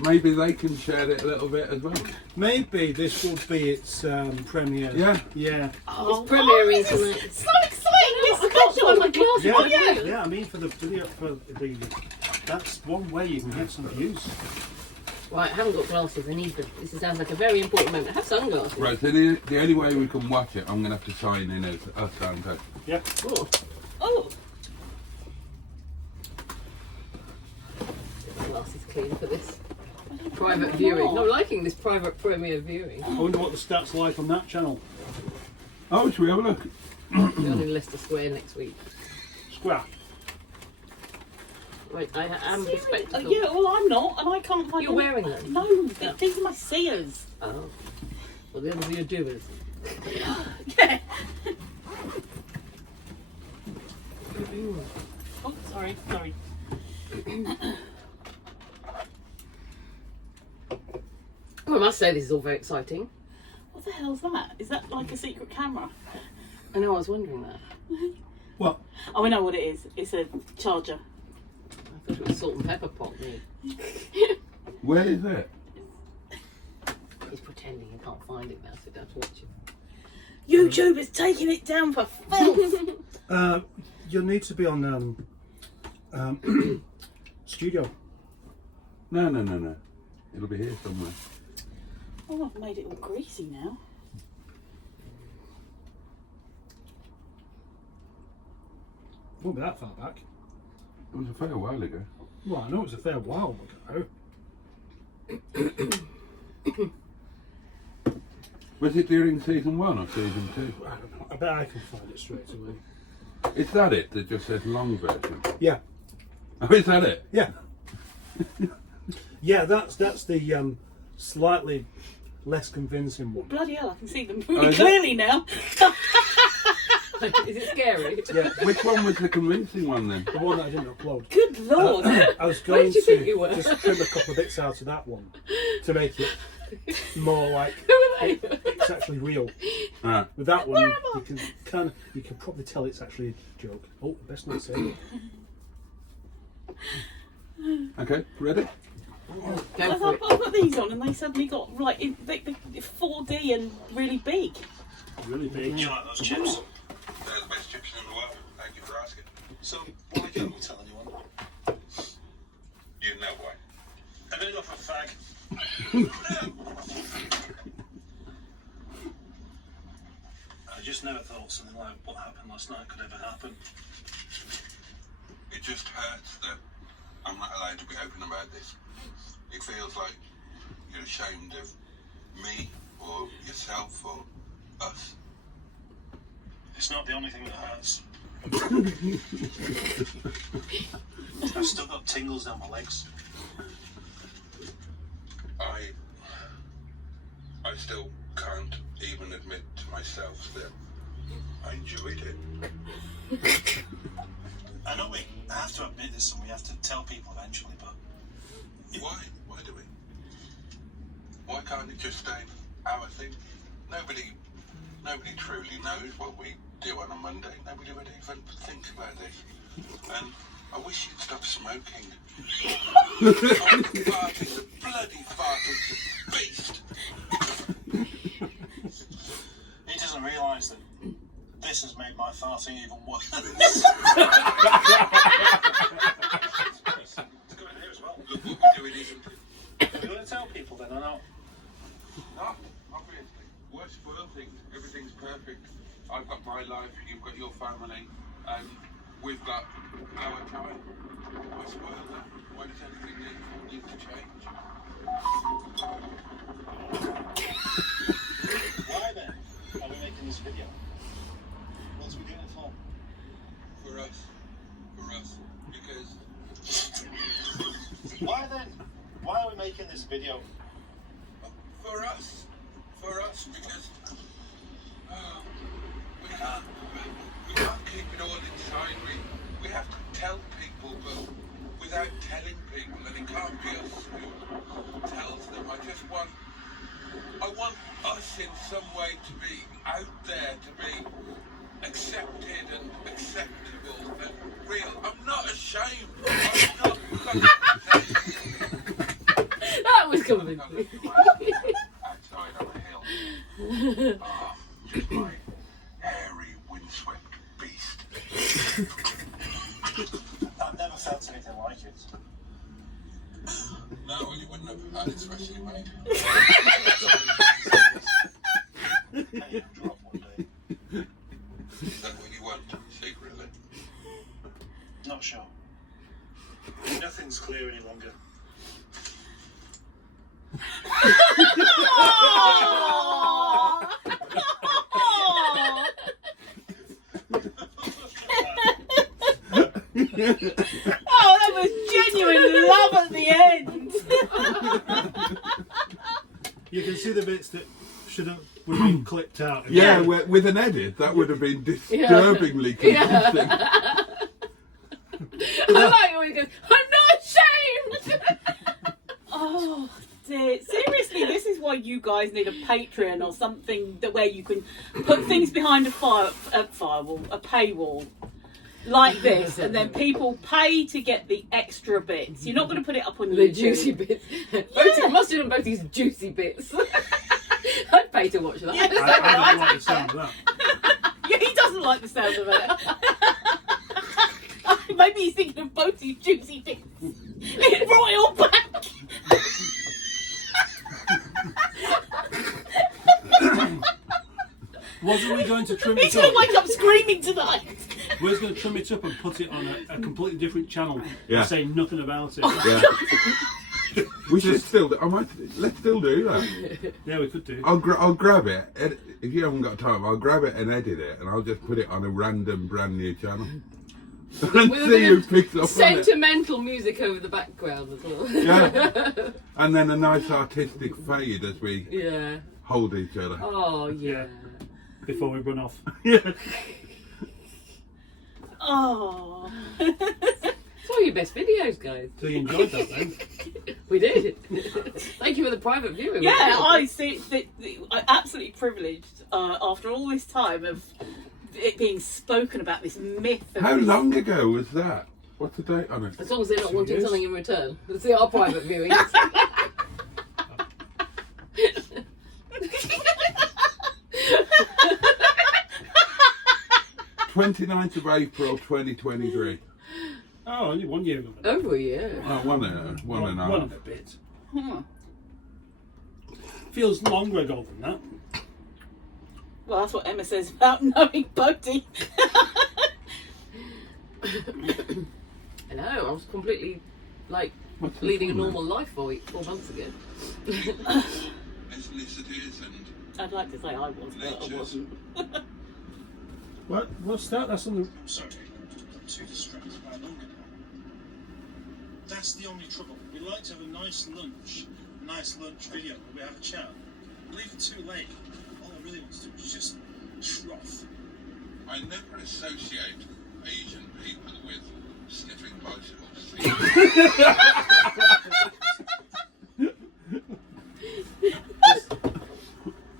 maybe they can share it a little bit as well. Maybe this will be its premiere. Yeah. Yeah. Oh, premiering this is tonight. so exciting! It's I can't special. find my glasses. Yeah, Oh, yeah. yeah. I mean, for the video, that's one way you can get some views. Right, I haven't got glasses. I need them. This sounds like a very important moment. I have sunglasses. Right, so the only way we can watch it, I'm going to have to sign in as us, aren't I? Yeah. Oh, Oh, get my glasses clean for this private viewing. I'm liking this private premiere viewing. I wonder what the stats like on that channel. Oh, should we have a look? We're on in Leicester Square next week. Scrap. Right, I am seriously? bespectacled. Yeah, well I'm not, and I can't find. You're wearing them? No, Yeah. these are my seers. Oh. Well, the others are your doers. Yeah. Oh, sorry. Oh, I must say this is all very exciting. What the hell's that? Is that like a secret camera? I know, I was wondering that. What? Oh, I know what it is. It's a charger. I thought it was salt and pepper pot. Me. Where is it? He's pretending he can't find it now, so don't watch it. YouTube is taking it down for filth. You'll need to be on studio. No. It'll be here somewhere. Oh, I've made it all greasy now. Won't be that far back. It was a fair while ago. Well, I know it was a fair while ago. Was it during season 1 or season 2? I don't know. I bet I can find it straight away. Is that it? That just says long version. Yeah. Oh, is that it? Yeah. Yeah, that's the slightly less convincing one. Bloody hell, I can see them Oh, really is it? clearly now. Is it scary? Yeah. Which one was the convincing one then? The one that I didn't upload. Good lord. I was Where going did you think you to were? just trim a couple of bits out of that one to make it more like Who are they? it's actually real. Right. With that one, you can probably tell it's actually a joke. Oh, best not say it. Okay, ready? Go I've for it. got these on and they suddenly got like 4D and really big. Really big. You like those chips? They're the best chips in the world. Thank you for asking. So, why can't we tell anyone? You know why. I've been off a fag. I just never thought something like what happened last night could ever happen. It just hurts that I'm not allowed to be open about this. It feels like you're ashamed of me or yourself or us. It's not the only thing that hurts. I've still got tingles down my legs. I still can't even admit to myself that I enjoyed it. I know we have to admit this and we have to tell people eventually, but Why? Why do we? Why can't it just stay our thing? Nobody truly knows what we do on a Monday. Nobody would even think about this. And I wish you'd stop smoking. Farting, the bloody farting beast. he doesn't realise that this has made my farting even worse. It's going here as well. Look what we're doing, isn't it? Are you going to tell people then or not? Not, obviously. We're spoiled things. Everything's perfect. I've got my life, you've got your family, and we've got our time. Why spoil that? Why does everything need to change? Why then are we making this video? What's we doing it for? For us. Because Why then? Why are we making this video? For us, because we can't keep it all inside. We have to tell people, but without telling people, and it can't be us who tells them. I want us in some way to be out there, to be accepted and acceptable and real. I'm not ashamed. I'm not fucking ashamed. That was convincing. Outside on a hill. Oh, just my hairy, windswept beast. I've never felt anything like it. No, well, you wouldn't have had it freshly made. Hey, drop one day. Is that what you want, secretly? Not sure. Nothing's clear any longer. Oh, that was genuine love at the end. You can see the bits that would have been clipped out. Yeah, with an edit, that would have been disturbingly convincing. I like when he goes, I'm not ashamed! Oh dear. Seriously, this is why you guys need a Patreon or something where you can put things behind a paywall. Like this, and then people pay to get the extra bits. You're not going to put it up on The YouTube. juicy bits. Boaty must have done both these juicy bits. I'd pay to watch that. Yeah, I don't like the sound of that. Yeah, he doesn't like the sound of it. Maybe he's thinking of Boaty's juicy bits. In royal back. Wasn't we going to trim He's it going to up? wake up screaming tonight. We was going to trim it up and put it on a completely different channel Yeah. and say nothing about it. Yeah. We should still. Let's still do that. Yeah, we could do. I'll grab it. If you haven't got time, I'll grab it and edit it, and I'll just put it on a random brand new channel. And With a see who bit picks up of on it. sentimental music over the background as well. Yeah. And then a nice artistic fade as we Yeah. hold each other. Oh yeah. Before we run off. Yeah. Oh. It's one of your best videos, guys. So you enjoyed that then? We did. Thank you for the private viewing. Yeah, I see. I'm absolutely privileged after all this time of it being spoken about, this myth. Of How this- long ago was that? What's the date on it? As long as they're not 2 wanting years. something in return. Let's see our private viewings. 29th of April 2023. Oh, only 1 year ago. Over a year. Oh, one and a One half. and a bit. Feels longer ago than that. Well, that's what Emma says about knowing Boaty. I know, I was completely like What's this leading a one, normal life 4 months ago. Ethnicities and I'd like to say I was, but I wasn't. What's that? That's on the. I'm sorry, I'm too distracted by London. That's the only trouble. We like to have a nice lunch video where we have a chat. We leave it too late. All I really want to do is just trough. I never associate Asian people with sniffing bicycles.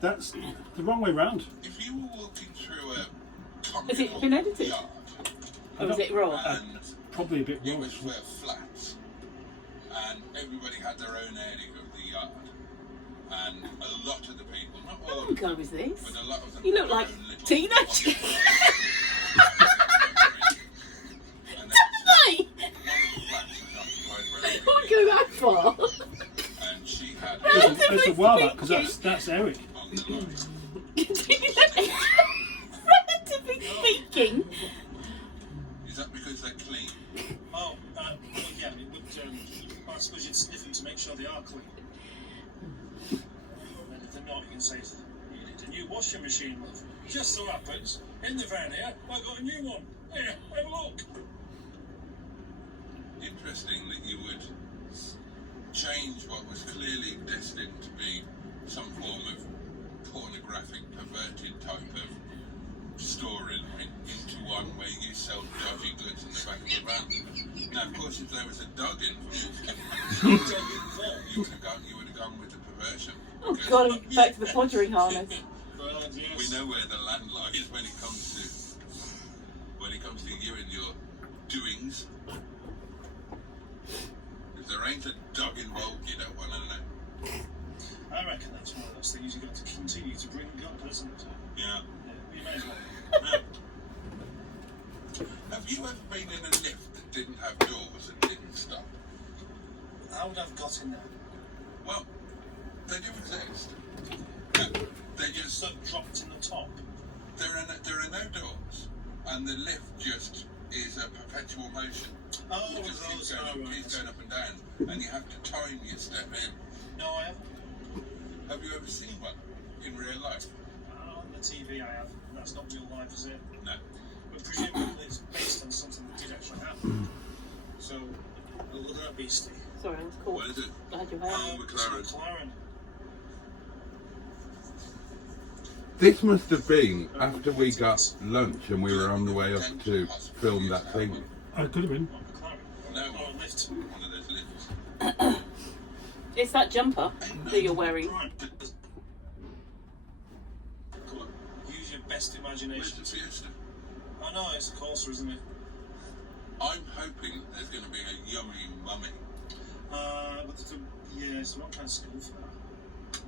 That's the wrong way round. If you were walking through a Has it been edited? yard Or is it raw? and Probably a bit you wrong. were flats and everybody had their own area of the yard and a lot of the people, not all What of them, girl is this? but a lot of them You had look their like own little teenage. and Hey! one of the flats was occupied by a I wouldn't go that far. and she had It's a while back because that's Eric. on the line. Relatively speaking. Is that because they're clean? Oh, well, yeah, it would, I suppose you'd sniff them to make sure they are clean. And then if they're not, you can say, you need a new washing machine, love. Just so happens, in the van here, I've got a new one. Here, have a look. Interesting that you would change what was clearly destined to be some form of pornographic, perverted type of storyline into one where you sell dodgy goods in the back of the van. Now, of course, if there was a dog involved, you would have gone with the perversion. Oh because God, I'm back to the podgering harness. Well, we yes. know where the land lies when it comes to you and your doings. If there ain't a dog involved, you don't want to know. I reckon that's one of those things you've got to continue to bring up, isn't it? Yeah. You may as well. Now, have you ever been in a lift that didn't have doors and didn't stop? How would I have got in there? Well, they do exist. They just So dropped in the top. there are no doors, and the lift just is a perpetual motion. Oh, It just keeps those are going, right. keeps going up and down, and you have to time your step in. No, I haven't. Have you ever seen one in real life? On the TV I have. That's not real life, is it? No. But presumably it's based on something that did actually happen. So, look at that beastie. Sorry, I was caught. What is it? I had your hair. McLaren. It's a McLaren. This must have been after we got lunch and we were on the way up to film that thing. Oh, it could have been. What, McLaren? No. Or a lift. One of those lifts. It's that jumper that you're wearing. Right. Come on. Use your best Where's imagination. the Fiesta? I know, it's a Corsa, isn't it? I'm hoping there's going to be a yummy mummy. But yeah, so what kind of school for that?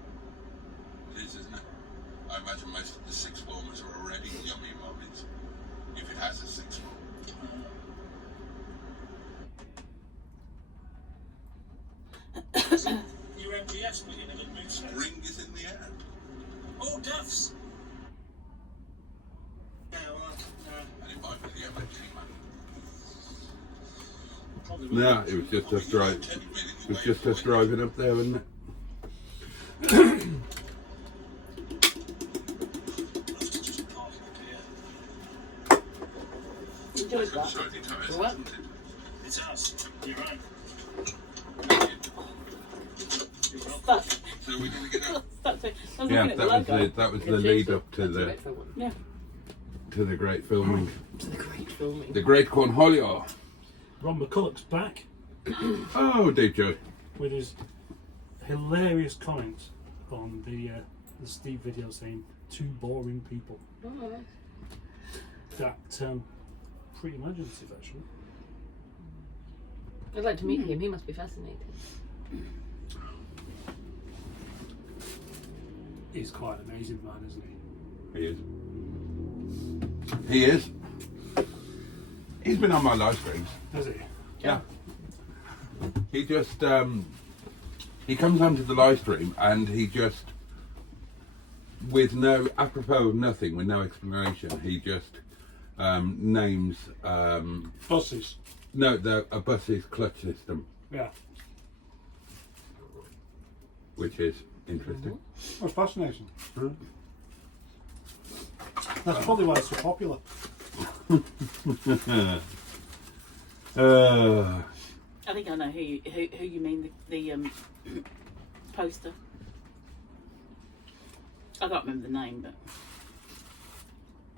It is, isn't it? I imagine most of the sixth formers are already yummy mummies. If it has a sixth form. Your MGS, but you never moved since. Ring is in the air. Oh, Duffs! Yeah, well, And it might be the MOT man. probably No, it was just us right. 10 million was just us driving up there, wasn't it? Enjoyed that. What? It's us. You're right. Stuck. So we're going to get up. Stuck to. I was Yeah, looking at the that was logo. the lead up to the Yeah. great filming, To the great filming. the great Cornholio. Ron McCulloch's back Oh, dear Joe. with his hilarious comment on the Steve video saying two boring people. Oh, nice. That pretty imaginative actually. I'd like to meet him. He must be fascinating. He's quite an amazing man, isn't he? He is. He is. He's been on my live streams. Has he? Yeah. He just he comes onto the live stream and he just, with no apropos of nothing, with no explanation, he just names Buses. a bus's clutch system, Yeah. which is interesting. That's fascinating. That's probably why it's so popular. I think I know who you mean. The poster. I can't remember the name, but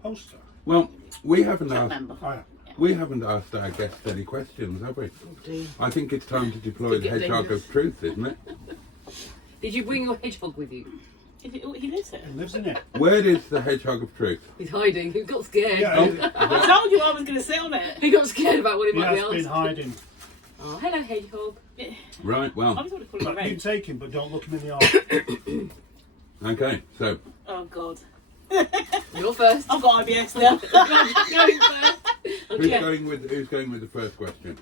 Poster. Well, we haven't can't asked. remember. Oh, yeah. We haven't asked our guests any questions, have we? Oh, dear. I think it's time to deploy the Get hedgehog dangerous. of truth, isn't it? Did you bring your hedgehog with you? He lives here. He lives in it. Where is the hedgehog of truth? He's hiding. He got scared. Yeah, I told you I was going to sit on it. He got scared about what he he might be has been asked. hiding. Oh, hello, hedgehog. Right, I well, was going to call him But you Red. take him, but don't look him in the eye. okay, so Oh God. You're first. I've got IBS now. Going first. who's Yeah. going with the first question?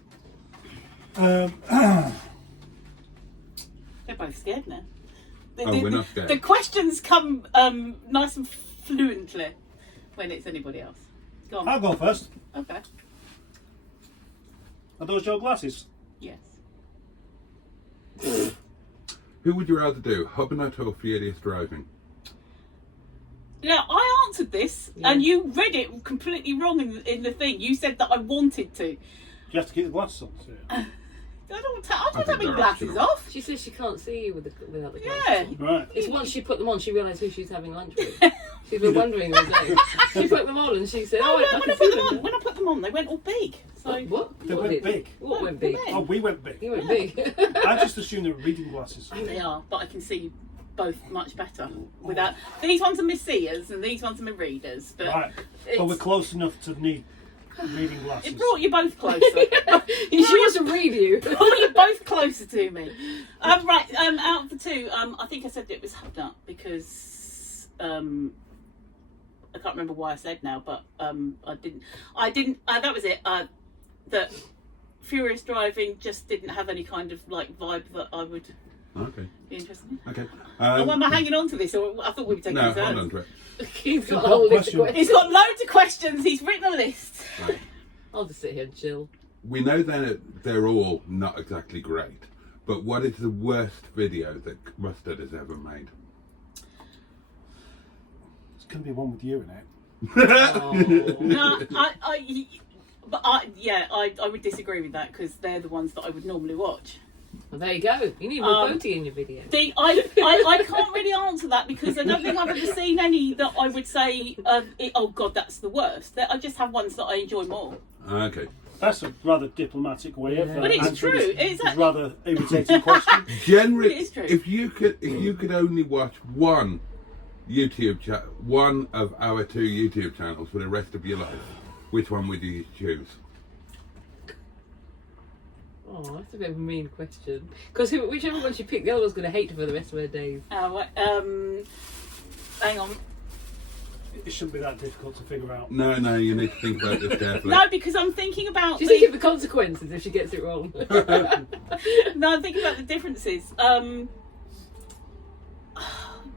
They're both scared now. We're not scared. The questions come nice and fluently when it's anybody else. Go on. I'll go first. Okay. Are those your glasses? Yes. Who would you rather do, Hubnut or Furious Driving? Now I answered this, and you read it completely wrong in the thing. You said that I wanted to. You have to keep the glasses on. So. I don't I have think my they're glasses optional. off. She says she can't see you without the glasses. Yeah. Right. It's once she put them on, she realised who she's having lunch with. She's been wondering all day. She put them on and she said, Oh, "Oh, no, I when I can put see them on, them." when I put them on, they went all big. So What? They What went did? big. What went big? Oh, we went big. You went big. I just assumed they were reading glasses. they are, but I can see both much better without. These ones are my seers and these ones are my readers. But Right. it's- But we're close enough to need reading glasses. it brought you both closer. She wants to read you. Brought you both closer to me. Right. Out of the two, I think I said it was Hubnut because I can't remember why I said now, but I didn't. That was it. That Furious Driving just didn't have any kind of like vibe that I would Okay, be interested in. okay. Oh, am I hanging on to this? Or I thought we were taking No, turns. hold on to it. He's got Good a whole list of question. questions. He's got loads of questions. He's written a list. Right. I'll just sit here and chill. We know that they're all not exactly great, but what is the worst video that Mustard has ever made? It's going to be one with you in it. No, I would disagree with that because they're the ones that I would normally watch. Well, there you go. You need more Boaty in your video. I can't really answer that because I don't think I've ever seen any that I would say, oh God, that's the worst. I just have ones that I enjoy more. Okay. That's a rather diplomatic way of But it's answering true. this It's rather irritating question. Generally, It is true. if you could only watch one one of our two YouTube channels for the rest of your life, which one would you choose? Oh, that's a bit of a mean question. Because whichever one she picked, the other one's going to hate her for the rest of her days. Hang on. It shouldn't be that difficult to figure out. No, you need to think about this carefully. No, because I'm thinking about She's thinking of the consequences if she gets it wrong. No, I'm thinking about the differences. Oh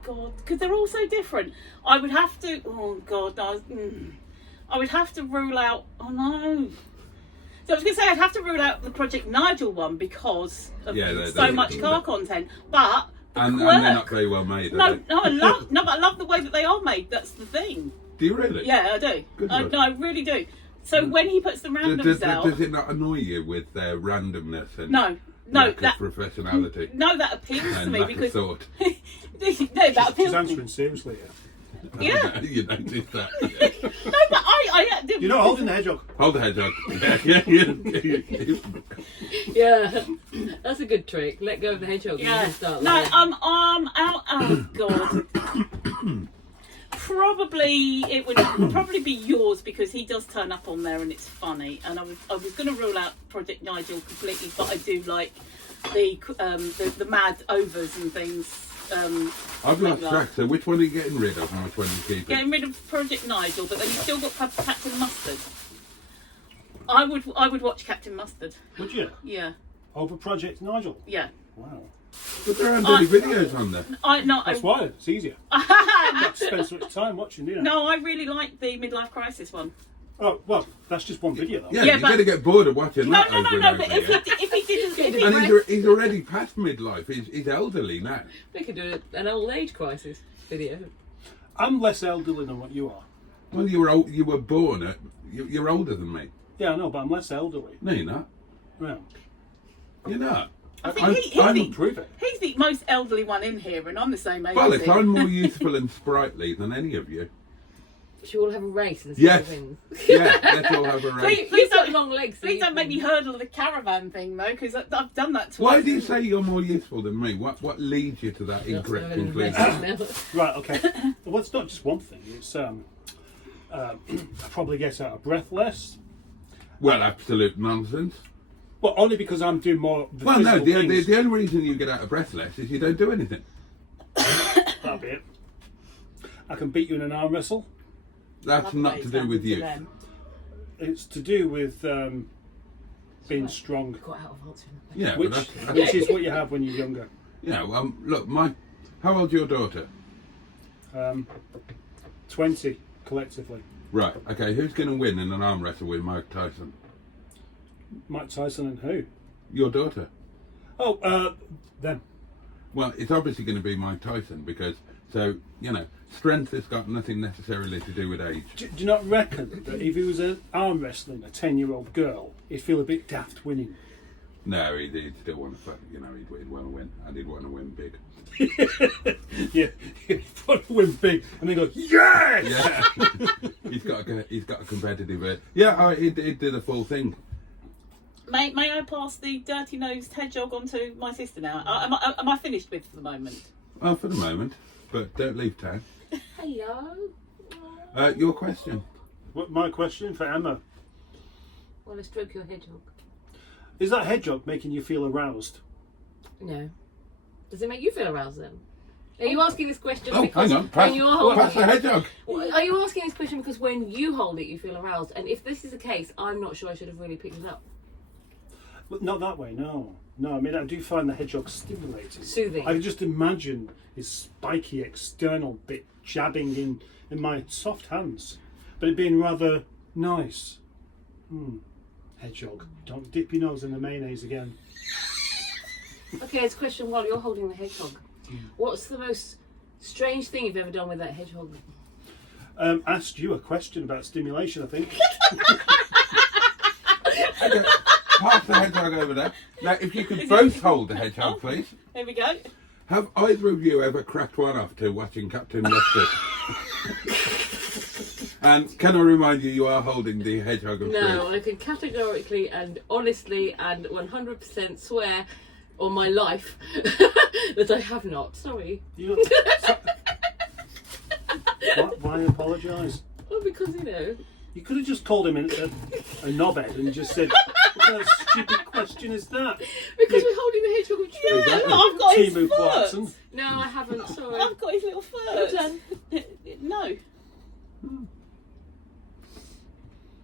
God, because they're all so different. I would have to. Oh God, no. I would have to rule out. Oh no. So I was going to say I'd have to rule out the Project Nigel one because of so much car content, but and they're not very well made. No, I love the way that they are made. That's the thing. Do you really? Yeah, I do. No, I really do. So when he puts the randoms out, does it not annoy you with their randomness and no, that professionality? No, that appeals to me because thought. no, that appeals. She's answering seriously. Yeah. You noticed that. No, but I You're not holding the hedgehog. Hold the hedgehog. Yeah, that's a good trick. Let go of the hedgehog. Yeah. And start No, like out. Oh God. Probably it would probably be yours because he does turn up on there and it's funny. And I was going to rule out Project Nigel completely, but I do like the mad overs and things. I've lost track. So which one are you getting rid of and which one are you keeping? Getting rid of Project Nigel, but then you've still got Captain Mustard. I would watch Captain Mustard. Would you? Yeah. Over Project Nigel? Yeah. Wow. But there aren't any videos on there. That's why it's easier. You have to spend so much time watching, do you? No, I really like the midlife crisis one. Oh well, that's just one video though. Yeah, you're going to get bored of watching that. No. But if he didn't, and he's already past midlife. He's elderly now. we could do an old age crisis video. I'm less elderly than what you are. Well, you were born at. You're older than me. Yeah, I know, but I'm less elderly. No, you're not. No. You're not. I think I'm prove it. he's the most elderly one in here, and I'm the same age. Well, as if him. I'm more youthful and sprightly than any of you. Should we all have a race and see Yes. who wins? Yeah, let's all have a race. Please got don't long legs. so Please you don't make can- me hurdle the caravan thing though, because I've done that twice. Why do you say you're more youthful than me? What leads you to that Not incorrect so many conclusion? races Right, okay. Well, it's not just one thing. It's I probably get out of breath less. Well, absolute nonsense. Well, only because I'm doing more. Of the Well, no, physical things. the only reason you get out of breath less is you don't do anything. That'll be it. I can beat you in an arm wrestle. That's not to do with you. It's to do with being strong, Got out of answering that. Yeah, which but which is what you have when you're younger. yeah. Look, how old's your daughter? 20 collectively. Right. Okay. Who's going to win in an arm wrestle with Mike Tyson? Mike Tyson and who? Your daughter. Oh, them. Well, it's obviously going to be Mike Tyson because, strength has got nothing necessarily to do with age. Do you not reckon that if he was an arm wrestling a 10-year-old girl, he'd feel a bit daft winning? No, he'd still want to, he'd want to win, and he'd want to win big. Yeah, he'd want to win big, and then go, yes! Yeah, he's got a competitive edge. Yeah, he'd do the full thing. May I pass the dirty-nosed hedgehog on to my sister now? Am I finished with for the moment? Well, for the moment, but don't leave town. Hello. Your question. What, my question for Emma. Want to stroke your hedgehog? Is that hedgehog making you feel aroused? No. Does it make you feel aroused then? Are you asking this question Oh, because hang on. Pass, when you're holding pass the hedgehog. Are you asking this question because when you hold it you feel aroused? And if this is the case, I'm not sure I should have really picked it up. Well, not that way, no. No, I mean, I do find the hedgehog stimulating. Soothing. I can just imagine his spiky external bit jabbing in my soft hands, but it being rather nice. Hedgehog, don't dip your nose in the mayonnaise again. Okay, it's a question while you're holding the hedgehog. What's the most strange thing you've ever done with that hedgehog? Asked you a question about stimulation, I think. Okay, pass the hedgehog over there. Now, if you could both hold the hedgehog, please. Here we go. Have either of you ever cracked one off to watching Captain Mustard? And can I remind you, you are holding the hedgehog of No, truth. I can categorically and honestly and 100% swear on my life that I have not. Sorry. Why apologise? Well, because, You could have just called him a knobhead and just said, what kind of stupid question is that? Because we're holding the hedgehog of truth. Yeah, I've got his Timu foot. Clarkson. No, I haven't. Sorry. I've got his little Well foot. done. No.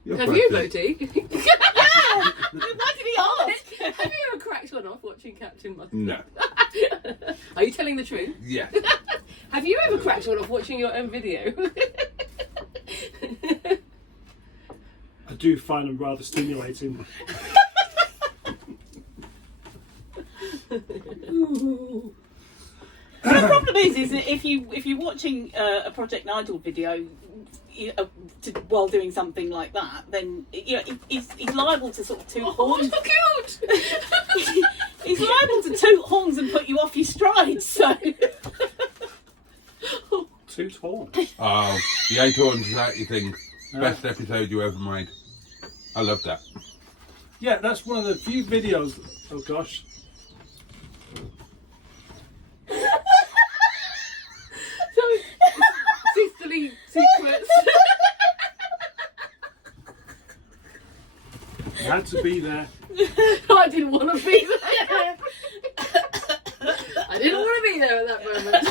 Your Have you, question. Boaty? Why did he ask? Have you ever cracked one off watching Captain Mustard? No. Are you telling the truth? Yeah. Have you ever cracked one off watching your own video? I do find them rather stimulating. The problem is that if you're watching a Project Nigel video while doing something like that, then he's liable to sort of toot horns. Oh, cute! He's liable to toot horns and put you off your stride. So Toot horns. Oh, the 8 horns is that you think best episode you ever made. I love that. Yeah, that's one of the few videos. Oh gosh. Sisterly secrets. You had to be there. I didn't want to be there. I didn't want to be there at that moment.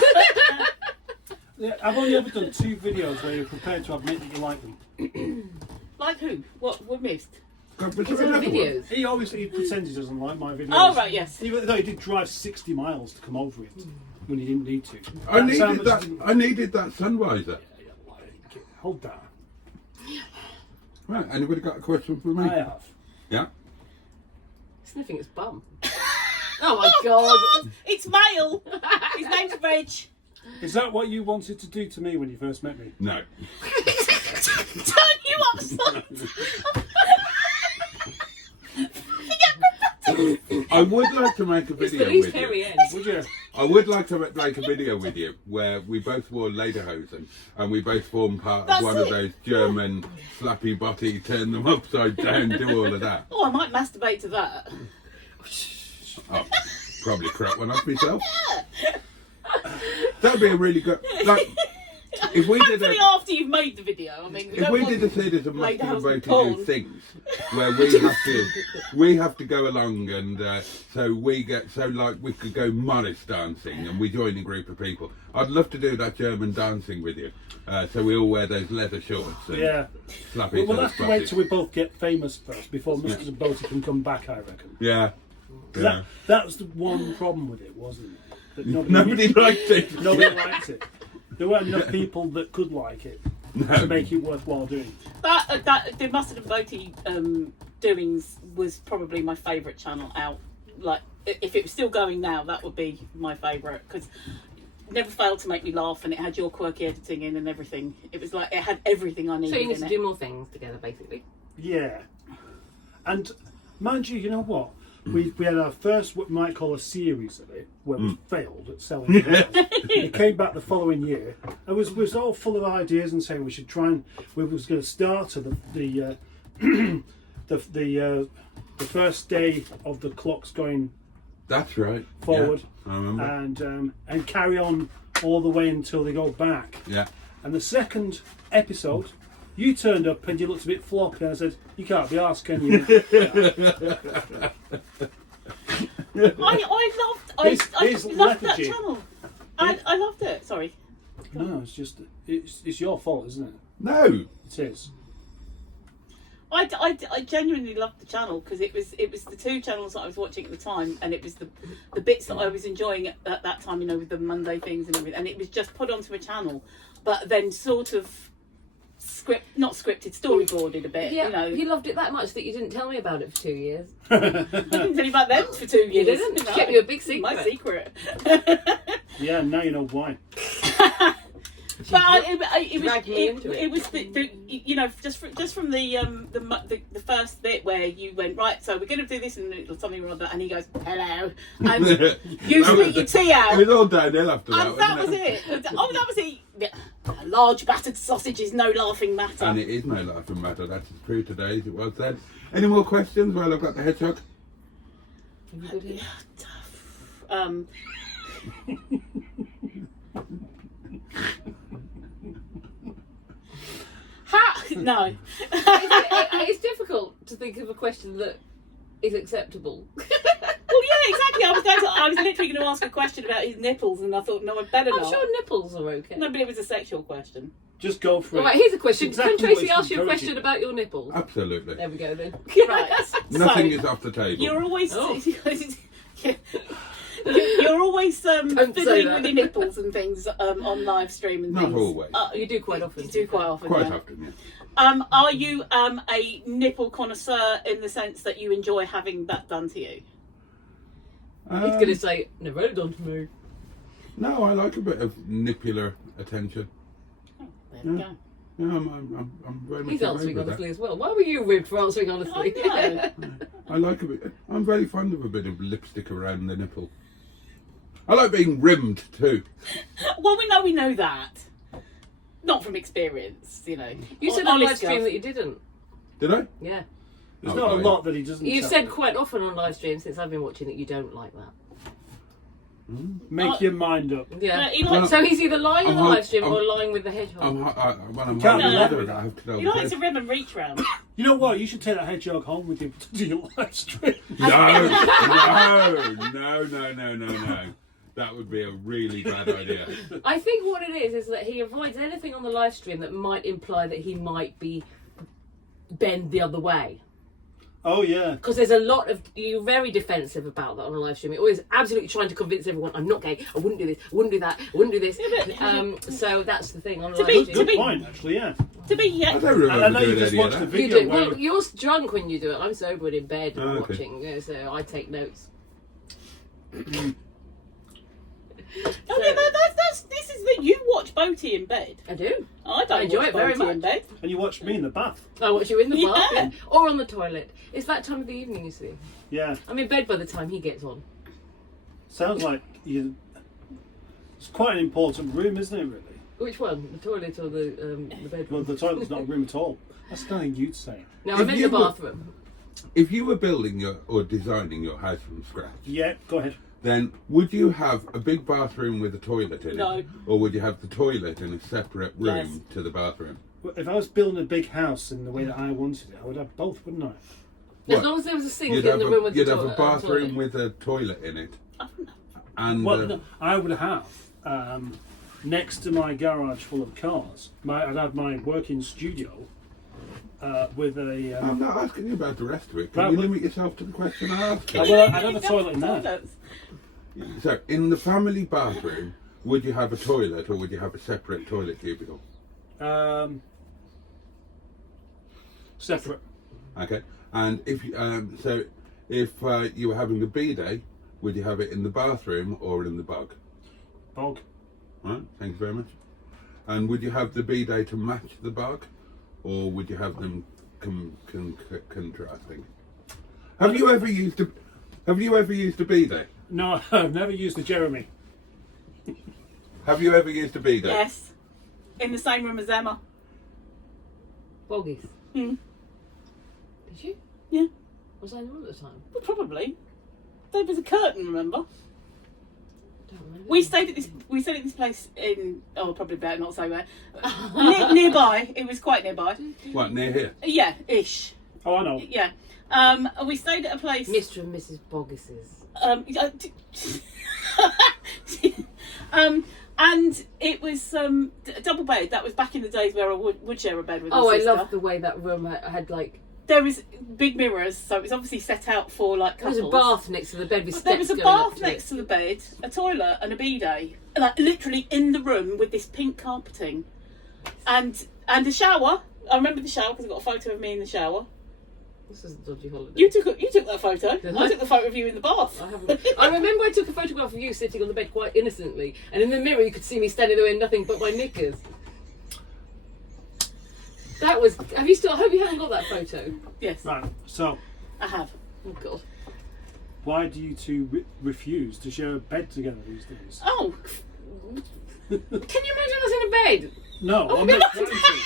Yeah, I've only ever done 2 videos where you're prepared to admit that you like them. like who? What we missed? God, but It's another on one. videos. He pretends he doesn't like my videos. Oh right, yes. Even though he did drive 60 miles to come over it when he didn't need to. I That's how needed much that. he didn't- I needed that sun visor. Hold that. Right, anybody got a question for me? I have. Yeah. Sniffing its bum. Oh my god. It's male. His name's Reg. Is that what you wanted to do to me when you first met me? No. Turn you upside. I would like to make a It's the video least with hairy you. end. Would you? I would like to make a video with you where we both wore lederhosen and we both form part That's of one of it. those German slappy body, turn them upside down, do all of that. Oh, I might masturbate to that. Oh, probably crap one off myself. That'd be a really good. Like, if we did Hopefully a. after you've made the video. I mean, If we did a series of Lederhosen masturbating porn. do things where we have to go along and so we could go Morris dancing and we join a group of people. I'd love to do that German dancing with you. So we all wear those leather shorts and Yeah. slap We'll each other's have to wait butties. till we both get famous first before Mr. Boaty can come back, I reckon. Yeah. Yeah. That was the one problem with it, wasn't it? That Nobody liked it. Nobody liked it. There weren't enough people that could like it to make it worthwhile doing. The Mustard and Boaty doings was probably my favourite channel out. Like, if it was still going now, that would be my favourite because it never failed to make me laugh, and it had your quirky editing in and everything. It was like it had everything I needed. So you need in to it. do more things together, basically. Yeah. And mind you, you know what? We had our first, what we might call a series of it, where we failed at selling it. It came back the following year. It was all full of ideas and saying we should try and we was going to start at the first day of the clocks going That's right. forward, Yeah, I remember. and carry on all the way until they go back. Yeah. And the second episode, you turned up and you looked a bit floppy, and I said, "You can't be arsed, can you?" I Here's loved that lethargy. channel. I loved it. Sorry. No, it's just it's your fault, isn't it? No. It is. I genuinely loved the channel because it was the 2 channels that I was watching at the time, and it was the bits that I was enjoying at that time, you know, with the Monday things and everything, and it was just put onto a channel, but then sort of not scripted, storyboarded a bit. Yeah, you know. you loved it that much that you didn't tell me about it for 2 years. I didn't tell you about them for 2 years. You didn't? No. Kept you a big secret. My secret. Yeah, now you know why. But it was the you know just from the first bit where you went, right, so we're going to do this and something or other, and he goes, hello, and you spit your tea out. It was all downhill after that. And that was wasn't it. Oh, that was it. Yeah. A large battered sausage is no laughing matter. And it is no laughing matter. That's as true today as it was then. Any more questions while I've got the hedgehog? No. It's difficult to think of a question that is acceptable. Well, yeah, exactly. I was literally going to ask a question about his nipples, and I thought, no, I better I'm not. sure nipples are okay. No, but it was a sexual question. Just go for it. All right, here's a question. Exactly Can Tracy what ask you a it's question about your nipples? Absolutely. There we go then. Right. Nothing So, is off the table. You're always. Oh. Yeah. You're always say fiddling that. with your nipples and things on live stream and Not things. always. You do quite often. You do quite often. Quite yeah. often, yeah. Are you a nipple connoisseur in the sense that you enjoy having that done to you? He's going to say, never had it done to me. No, I like a bit of nippular attention. There we go. Yeah, I'm very much He's aware answering with honestly as well. Why were you ribbed for answering honestly? I know. that. I like a bit. I'm very fond of a bit of lipstick around the nipple. I like being rimmed too. Well, we know that. Not from experience, you know. You said on Honest live stream girls. that you didn't. Did I? Yeah. There's Oh, not a fine. lot that he doesn't. You've tell said you. quite often on live stream since I've been watching that you don't like that. Make your mind up. Yeah. He likes, So he's either lying on the I'm- live stream or I'm- lying with the hedgehog. When I'm Can't holding be leather, bothered. I have to tell he the likes a truth. rib and reach round. You know what? You should take that hedgehog home with you to do your live stream. No. That would be a really bad idea. I think what it is that he avoids anything on the live stream that might imply that he might be bend the other way. Oh yeah. Because there's a lot of you're very defensive about that on a live stream. You're always absolutely trying to convince everyone I'm not gay. I wouldn't do this. I wouldn't do that. I wouldn't do this. So that's the thing on a live be- stream. to Good point, actually. Yeah. To be I don't I remember know you doing just any watched of the that. You video. do. where- Well, you're drunk when you do it. I'm sober and in bed Oh, okay. watching, so I take notes. Oh, yeah, this is that you watch Boaty in bed. I do. I don't I enjoy watch it very Boaty in much. bed. And you watched me in the bath. I watch you in the bath Yeah. or on the toilet. It's that time of the evening, you see. Yeah. I'm in bed by the time he gets on. Sounds like you. It's quite an important room, isn't it? Really. Which one? The toilet or the bedroom? Well, the toilet's not a room at all. That's something you'd say. No, If I'm in you the were- bathroom. If you were building or designing your house from scratch, Yeah. Go ahead. then would you have a big bathroom with a toilet in No. it? Or would you have the toilet in a separate room Yes. to the bathroom? Well, if I was building a big house in the way that I wanted it, I would have both, wouldn't I? As What? long as there was a sink You'd in have, the room with you'd the have a bathroom with a toilet in it. And Well, no, I would have next to my garage full of cars. I'd have my working studio with a. I'm not asking you about the rest of it. Can Right, you but- limit yourself to the question I asked? I'd have a toilet in there. Toilets. So, in the family bathroom, would you have a toilet or would you have a separate toilet cubicle? Separate. Okay. And if you were having a bidet, would you have it in the bathroom or in the bog? Bog. Right. Thank you very much. And would you have the bidet to match the bog, or would you have them contrasting? Have you ever used a bidet? No, I've never used the Jeremy. Have you ever used a bidet? Yes. In the same room as Emma. Boggies. Hmm. Did you? Yeah. Was I in the room at the time? Well, probably. There was a curtain, remember? Don't remember. We stayed at this place in probably better not say where. Nearby. It was quite nearby. What, near here? Yeah, ish. Oh, I know. Yeah. We stayed at a place. Mr. and Mrs. Boggis's. And it was a double bed. That was back in the days where I would share a bed with my Oh, I sister. loved the way that room had like. There was big mirrors, so it was obviously set out for like There couples. was a bath next to the bed with But steps there was a going up bath to next it. to the bed, a toilet, and a bidet, like literally in the room with this pink carpeting, and a shower. I remember the shower because I got a photo of me in the shower. This is a dodgy holiday. You took that photo. Did I I? took the photo of you in the bath. I haven't. I remember I took a photograph of you sitting on the bed quite innocently, and in the mirror you could see me standing there in nothing but my knickers. That was. Have you still? I hope you haven't got that photo. Yes, Right. So, I have. Oh God. why do you two refuse to share a bed together these days? Oh, Can you imagine us in a bed? No, Oh, I'm we not might- trying to.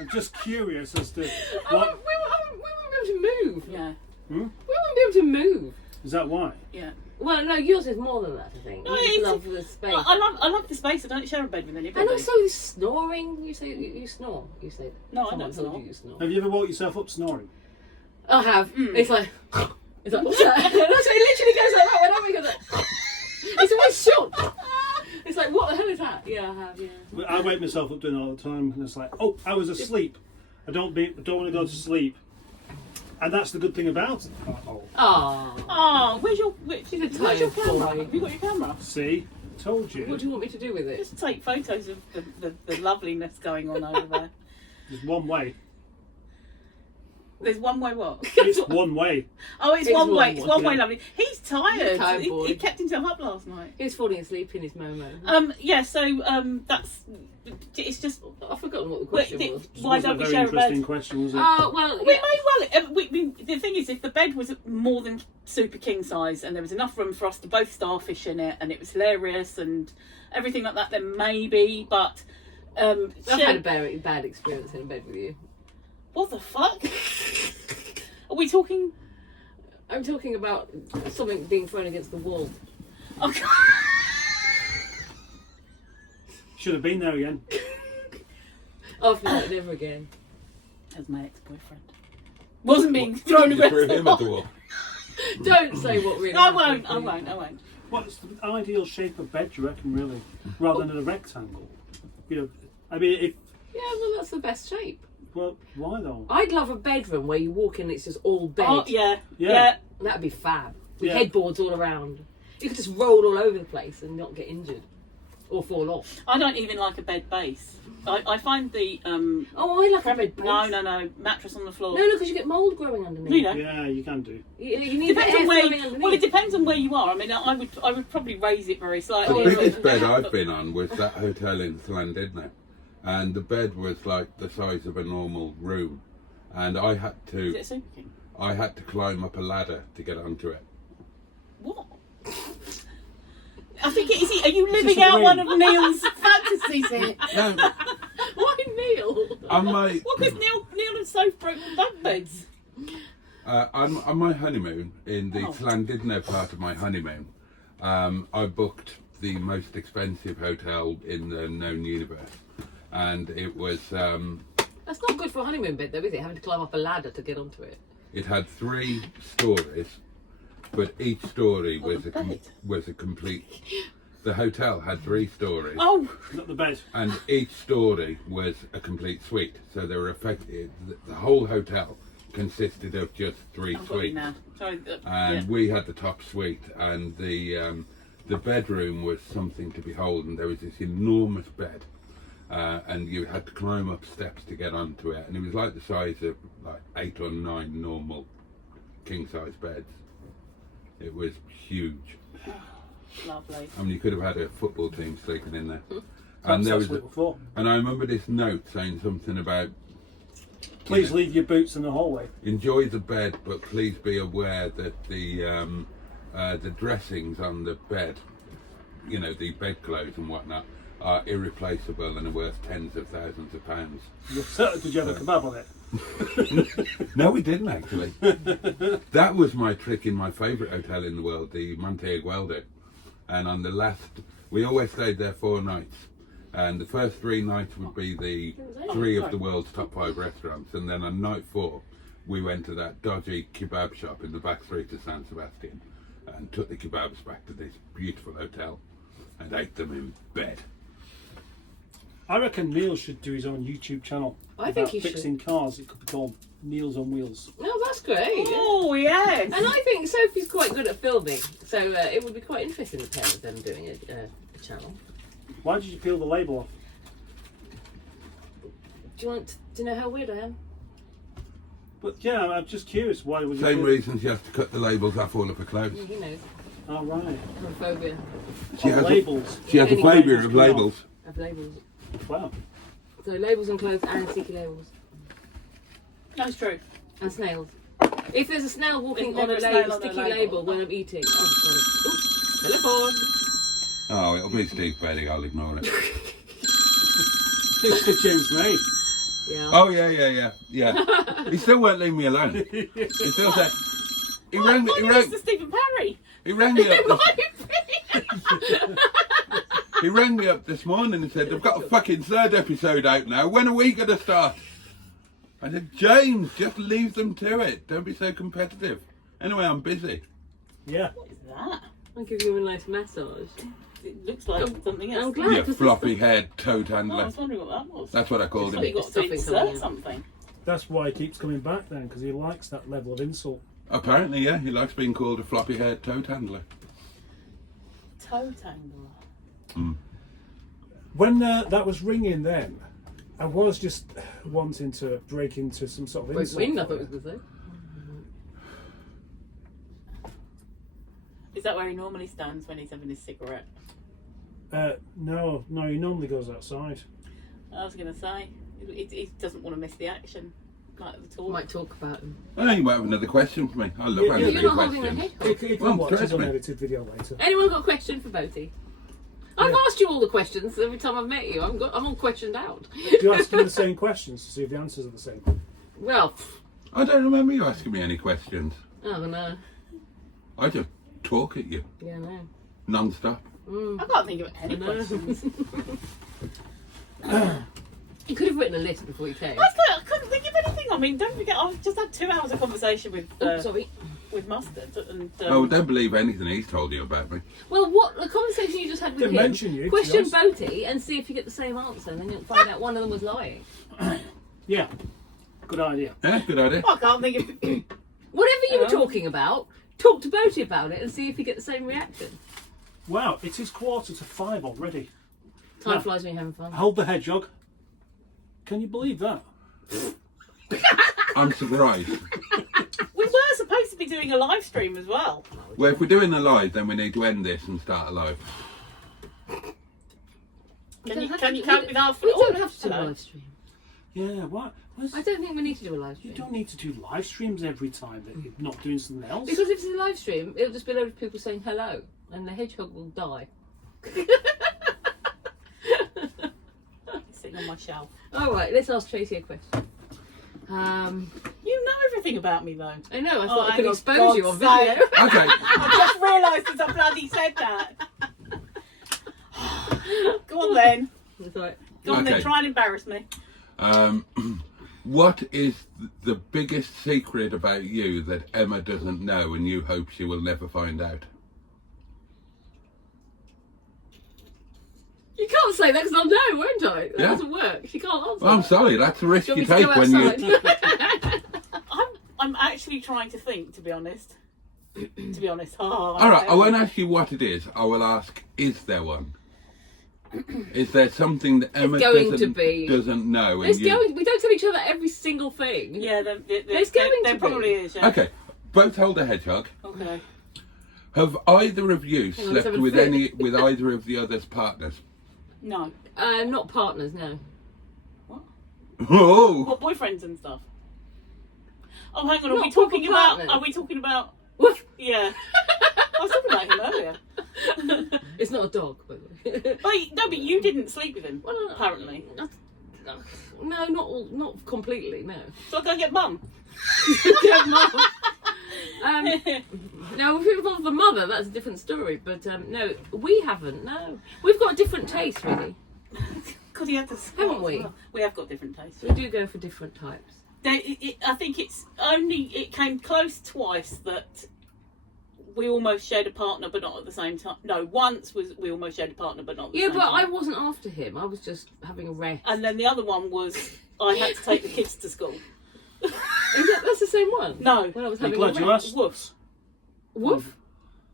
I'm just curious as to We what won't be able to move. yeah, We won't be able to move. is that why? yeah. Well, no, yours is more than that. I think. No, You just it's- love the space. I love the space. I don't share a bed with anybody. And also this snoring. You say you snore. You say. No, I Someone don't told snore. you snore. Have you ever woke yourself up snoring? I have. Mm. It's like. It's like. What's that? That's what it literally goes like that whenever we go like. It's always shocked. It's like, what the hell is that? Yeah, I have. Yeah. I wake myself up doing it all the time, and it's like, oh, I was asleep. I don't want to go to sleep. And that's the good thing about it. Uh-oh. Oh, Where's your tired camera? boy. Have you got your camera? See? Told you. what do you want me to do with it? Just take photos of the loveliness going on over there. There's one way. There's one way what? It's one way. Oh, it's It's one way. one It's way. one way, Yeah. lovely. He's tired. Tired boy. He kept himself up last night. He was falling asleep in his Momo. Yeah. So that's. It's just. I've forgotten what the question Wait, was. Why It wasn't don't a we very share a interesting bed? question, was it? Oh, well, We yeah. may well. The thing is, if the bed was more than super king size and there was enough room for us to both starfish in it, and it was hilarious and everything like that, then maybe. But I've had a bad experience in bed with you. what the fuck? Are we talking? I'm talking about something being thrown against the wall. Oh, Should have been there again. After that, never again. as my ex-boyfriend wasn't being thrown You against threw the him at the wall. wall. Don't say what really I happened, won't. please. What's the ideal shape of bed, do you reckon, really? Rather than a rectangle? You know, I mean, if... Yeah, well, that's the best shape. Well, why though? I'd love a bedroom where you walk in and it's just all bed. Oh yeah. Yeah. That'd be fab. With Yeah. headboards all around. You could just roll all over the place and not get injured. Or fall off. I don't even like a bed base. I find the Oh, I like a bed base. no mattress on the floor. No, because you get mould growing underneath. You know. Yeah, you can do. You need Depends the air on where. flowing underneath. Well, it depends on where you are. I mean, I would probably raise it very The slightly. biggest bed I've been on was that hotel in Llandudno, and the bed was like the size of a normal room, and I had Is to it Super King? climb up a ladder to get onto it. What? I think are you this living a out dream? one of Neil's fantasies here? No, Why Neil? on my Well, because Neil and Soph broke the bunk beds. on my honeymoon in the Oh. Llandudno part of my honeymoon, I booked the most expensive hotel in the known universe, and it was That's not good for a honeymoon bed, though, is it? Having to climb up a ladder to get onto it. it had 3 stories, but each story Oh, was the bed. was a complete. The hotel had 3 stories. Oh, Not the bed. And each story was a complete suite. So they were effective. The whole hotel consisted of just 3 I've got you suites. now. Sorry. And Yeah. we had the top suite, and the bedroom was something to behold. And there was this enormous bed, and you had to climb up steps to get onto it. And it was like the size of like 8 or 9 normal king size beds. It was huge. Lovely. I mean, you could have had a football team sleeping in there. Perhaps there that's was, what it was for. and I remember this note saying something about Please leave your boots in the hallway. enjoy the bed, but please be aware that the dressings on the bed, you know, the bedclothes and whatnot, are irreplaceable and are worth tens of thousands of pounds. Did you have a kebab on it? No, we didn't actually. That was my trick in my favourite hotel in the world, the Monte Aguildo. And on the last, we always stayed there 4 nights. And the first 3 nights would be the 3 of the world's top 5 restaurants. And then on night 4, we went to that dodgy kebab shop in the back street of San Sebastian and took the kebabs back to this beautiful hotel and ate them in bed. I reckon Neil should do his own YouTube channel. I think about he should. fixing cars. It could be called Neil's on Wheels. No, that's great. Oh yes. And I think Sophie's quite good at filming, so it would be quite interesting, the pair of them doing a channel. Why did you peel the label off? Do you want to know how weird I am? But yeah, I'm just curious. Why would you? Same peel- reason she has to cut the labels off all of her clothes. Yeah, he knows. Oh right. Homophobia She Oh, has labels. she has a Any phobia labels of come off. labels. of labels. Wow. So labels on clothes and sticky labels. That's true. And snails. If there's a snail walking There's on a never a snail on a sticky label. label when I'm eating, oh god. Oops, telephone. Oh, it'll be Steve Betty, I'll ignore it. It's the James May. Yeah. Oh, yeah. He still won't leave me alone. He still said... He rang me Mr. Stephen Parry. he rang me up It this, might be. he rang me up this morning and said, they've got a fucking 3rd episode out now. When are we going to start? I said, James, just leave them to it. Don't be so competitive. Anyway, I'm busy. Yeah. What is that? I'll give you a nice massage. It looks like something else. I'm glad. You floppy-haired toad Oh, I handler. was wondering what that was. That's what I called So you him. got to Something coming insert in. something. that's why he keeps coming back then, because he likes that level of insult. Apparently, yeah, he likes being called a floppy-haired toad handler. Toe tangle. When that was ringing then, I was just wanting to break into some sort of insult. Wind, I thought it was going to say. Is that where he normally stands when he's having his cigarette? No, he normally goes outside. I was going to say, he doesn't want to miss the action. Like at all. Might talk about him. Oh, you might have another question for me. I love answering You're not holding a questions. head. He can Well, watch his trust me. unedited video later. Anyone got a question for Boaty? I've asked you all the questions every time I've met you. I'm all questioned out. Do you ask him the same questions to see if the answers are the same? Well, I don't remember you asking me any questions. I don't know. I just talk at you, Yeah, no. non-stop. I can't think of any No. questions. You could have written a list before you came. I couldn't think of anything. I mean, don't forget, I've just had 2 hours of conversation with Sorry. with Mustard. And, Oh, don't believe anything he's told you about me. Well, what the conversation you just had with Didn't him? mention you, to Question be Boaty and see if you get the same answer, and then you'll find out one of them was lying. Yeah, good idea. Yeah, good idea. I can't think of. Whatever you were talking about, talk to Boaty about it and see if you get the same reaction. Wow, it is 4:45 already. Time Yeah. flies when you're having fun. Hold the hedgehog. Can you believe that? I'm surprised. We were supposed to be doing a live stream as well. Well, if we're doing a live, then we need to end this and start a live. Can you cope with our We don't have to do a Hello? live stream. Yeah, what? I don't think we need to do a live You stream. don't need to do live streams every time that you're not doing something else. Because if it's a live stream, it'll just be a load of people saying hello, and the hedgehog will die. Sitting on my shelf. All right, let's ask Tracey a question. You know everything about me though. I know, I thought I hang could on, expose you on God's sake. video. Okay. I just realised as I bloody said that. Go on then. It's all right. Go on then, Okay. try and embarrass me. What is the biggest secret about you that Emma doesn't know and you hope she will never find out? You can't say that because I'll know, won't I? That Yeah. doesn't work. She can't answer. Well, I'm sorry, that's the risk Do you you want me take to when go you... outside? I'm actually trying to think, to be honest. To be honest. Oh, All right, I won't ask you what it is. I will ask, is there one? Is there something that Emma going to be. doesn't know? There's And you... going, we don't tell each other every single thing. Yeah, There's going there to be. probably is, yeah. Okay, both hold a hedgehog. Okay. Have either of you Hang on, let's slept have a with fit. with either of the other's partners? No. Not partners, no. Oh, What, boyfriends and stuff? Oh, hang on, are Not we talking proper about... partners. Are we talking about... What? Yeah. I was talking about him earlier. It's not a dog, by the way. But you didn't sleep with him, Well, apparently. No, not completely, no. So I go get mum. Get Mum. Now, if it involves the mother, that's a different story. But no, we haven't. No, we've got a different taste, really. Because he had to Haven't we? We have got different tastes. We do go for different types. I think it came close twice that we almost shared a partner, but not at the same time. No, once we almost shared a partner, but not at the Yeah, same but time. I wasn't after him. I was just having a rest. And then the other one was I had to take the kids to school. That's the same one? No. When I was I'm having glad a you rest. asked. Woof. Woof?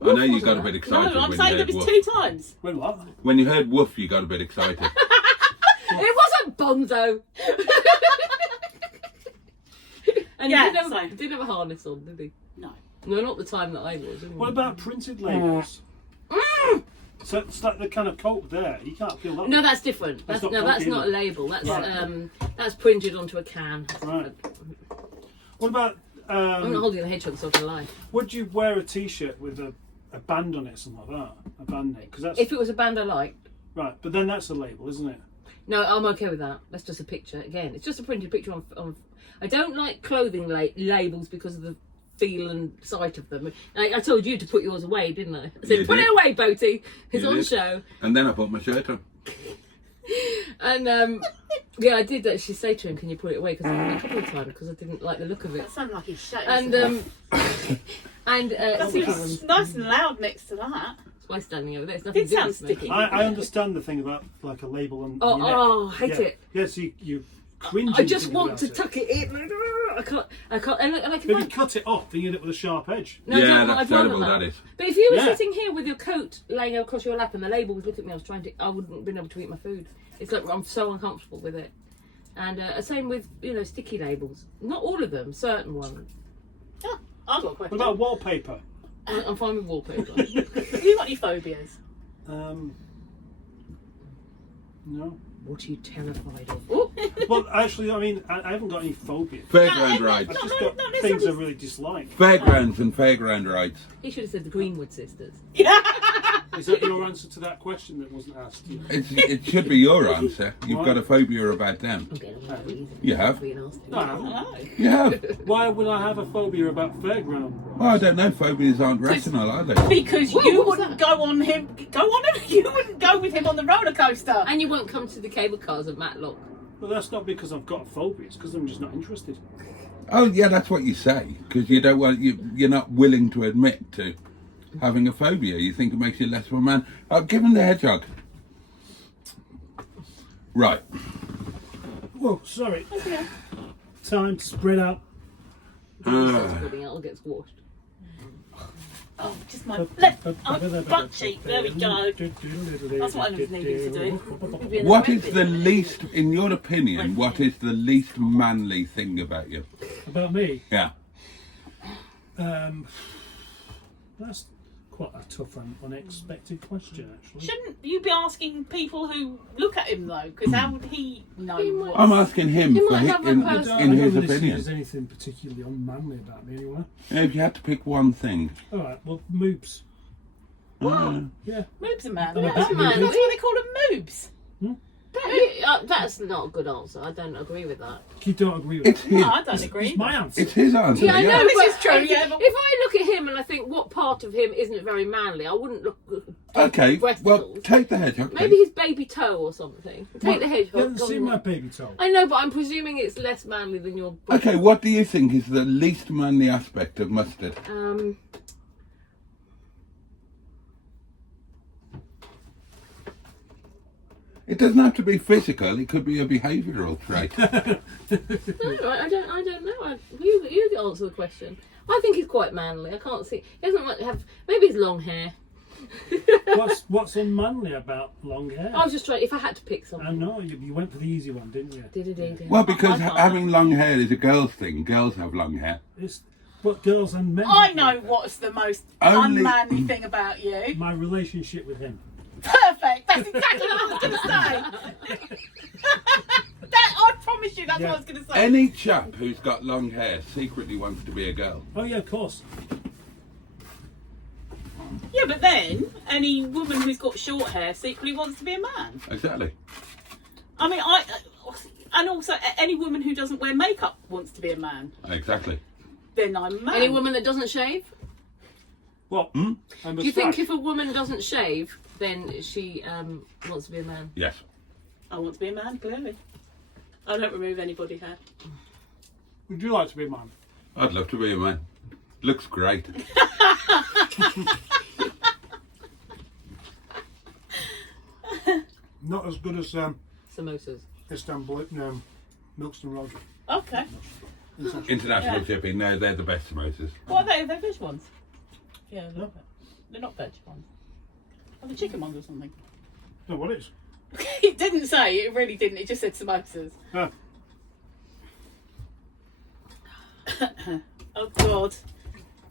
I know you wasn't got a that? bit No, excited I'm when saying you there heard was woof. 2 times. Wait, what? When you heard woof, you got a bit excited. It wasn't Bonzo. And Yeah, he didn't have a harness on, did he? No. No, not the time that I was. Anyway. What about printed labels? So it's like the kind of coat there. You can't peel that. No, one. that's different. That's not not cocaine. a label. That's Right. that's printed onto a can. Right. What about? I'm not holding the hedgehog, so I can lie. Would you wear a T-shirt with a band on it, something like that, a band name? Because that's If it was a band I liked, right. But then that's a label, isn't it? no, I'm okay with that. That's just a picture. Again, it's just a printed picture on I don't like clothing labels because of the feel and sight of them. I told you to put yours away, didn't I? I said, You put did. it away, Boaty. It's You on did. show. And then I put my shirt on. And yeah, I did actually say to him, "Can you put it away?" Because a couple of times because I didn't like the look of it. That sounded like he's shut And That's that's nice and loud next to that. why standing over there. It's nothing Did to do sound with me. sticky. I understand the thing about like a label on. Oh, your neck. oh, hate yeah. it. Yes, you cringing. I just thinking want about to it. tuck it in. I can't, and I can If you find... cut it off, then you end up with a sharp edge. No, Yeah, no, that's I'd rather terrible, that is. But if you were Yeah. sitting here with your coat laying across your lap and the label was looking at me, I wouldn't have been able to eat my food. It's like I'm so uncomfortable with it. And same with, sticky labels. Not all of them, certain ones. Oh, I've got a question. What about wallpaper? I'm fine with wallpaper. Have you got any phobias? No. What are you terrified of? Oh. Well, actually, I mean, I haven't got any phobias. Fairground rides. I've just got things I really dislike. Fairgrounds and fairground rides. He should have said the Greenwood sisters. Is that your answer to that question that wasn't asked? It should be your answer. You've got a phobia about them. I'm getting on with You have? No, I haven't. You have. Why would I have a phobia about fairground? Well, I don't know. Phobias aren't rational, are they? Because you wouldn't go on him. You wouldn't go with him on the roller coaster. And you won't come to the cable cars at Matlock. Well, that's not because I've got a phobia. It's because I'm just not interested. Oh, yeah, that's what you say. Because you don't want you're not willing to admit to having a phobia. You think it makes you less of a man. Give him the hedgehog. Right. Whoa, sorry. Time to spread out. It'll get squashed. Oh, just my butt cheek. There we go. That's what I was needing to do. What is the least, in your opinion, what is the least manly thing about you? About me? Yeah. That's quite a tough and unexpected question, actually. Shouldn't you be asking people who look at him though? Because how would he know what? I'm asking him for might his, have a in person- I his don't really see opinion. there's anything particularly unmanly about me, anyway. If you had to pick one thing. All right, well, moobs. Yeah. Moobs are man. I'm a That's bit why moody. they call them moobs. That's not a good answer. I don't agree with that. You don't agree with It's it? his, No, I don't agree. It's my answer. it's his answer. Yeah, I know. This but is true, yeah, but- If I look at him and I think what part of him isn't very manly, I wouldn't look. Okay, breast well, balls. take the hedgehog. Maybe his baby toe or something. Take the You hedgehog. haven't seen my baby toe. I know, but I'm presuming it's less manly than your. Okay, what do you think is the least manly aspect of mustard? It doesn't have to be physical. It could be a behavioural trait. No, I don't know. You answer the question. I think he's quite manly. I can't see. He doesn't have. Maybe he's long hair. What's unmanly about long hair? I was just trying. If I had to pick I something. know, you went for the easy one, didn't you? Did. Well, because having long hair is a girl's thing. Girls have long hair. It's what girls and men. I know what's the most Only- unmanly thing about you. My relationship with him. Perfect. That's exactly what I was going to say. I promise you, that's what I was going to say. Any chap who's got long hair secretly wants to be a girl. Oh yeah, of course. Yeah, but then any woman who's got short hair secretly wants to be a man. Exactly. I mean, and also any woman who doesn't wear makeup wants to be a man. Exactly. Then I'm a man. Any woman that doesn't shave? What? Do you think if a woman doesn't shave, then she wants to be a man? Yes. I want to be a man, clearly. I don't remove anybody's hair. Would you like to be a man? I'd love to be a man. Looks great. Not as good as Samosas. Istanbul, Milkston Road. Okay. International Yeah. shipping. No, they're the best samosas. What are they? They're veg ones. Yeah, they're not veg ones. Are they chicken ones or something? No, what is? It didn't say. It really didn't. It just said samosas. Ah. Oh God.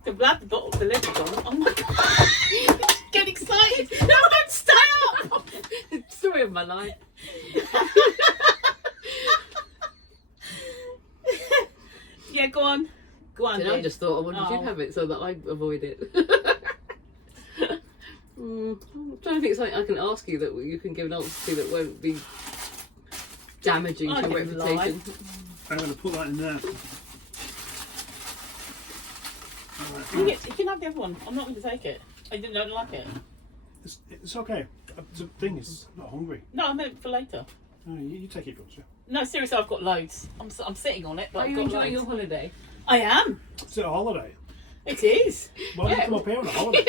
I'm glad the bottle delivered on. Oh my God. Get excited. No, don't stay up. Story of my life. Yeah, go on. Go on, I then. just thought I wanted you Oh. to have it so that I avoid it. I'm trying to think of something I can ask you that you can give an answer to that won't be damaging I to your didn't reputation. I'm going to put that in there. You can have the other one. I'm not going to take it. I don't like it. It's okay. The thing is, I'm not hungry. No, I meant for later. No, you take it, Gotcha. No, seriously, I've got loads. I'm sitting on it, but Are I've you got enjoying your loads. holiday? I am. It's a holiday. It is. Why do you come up here on a holiday?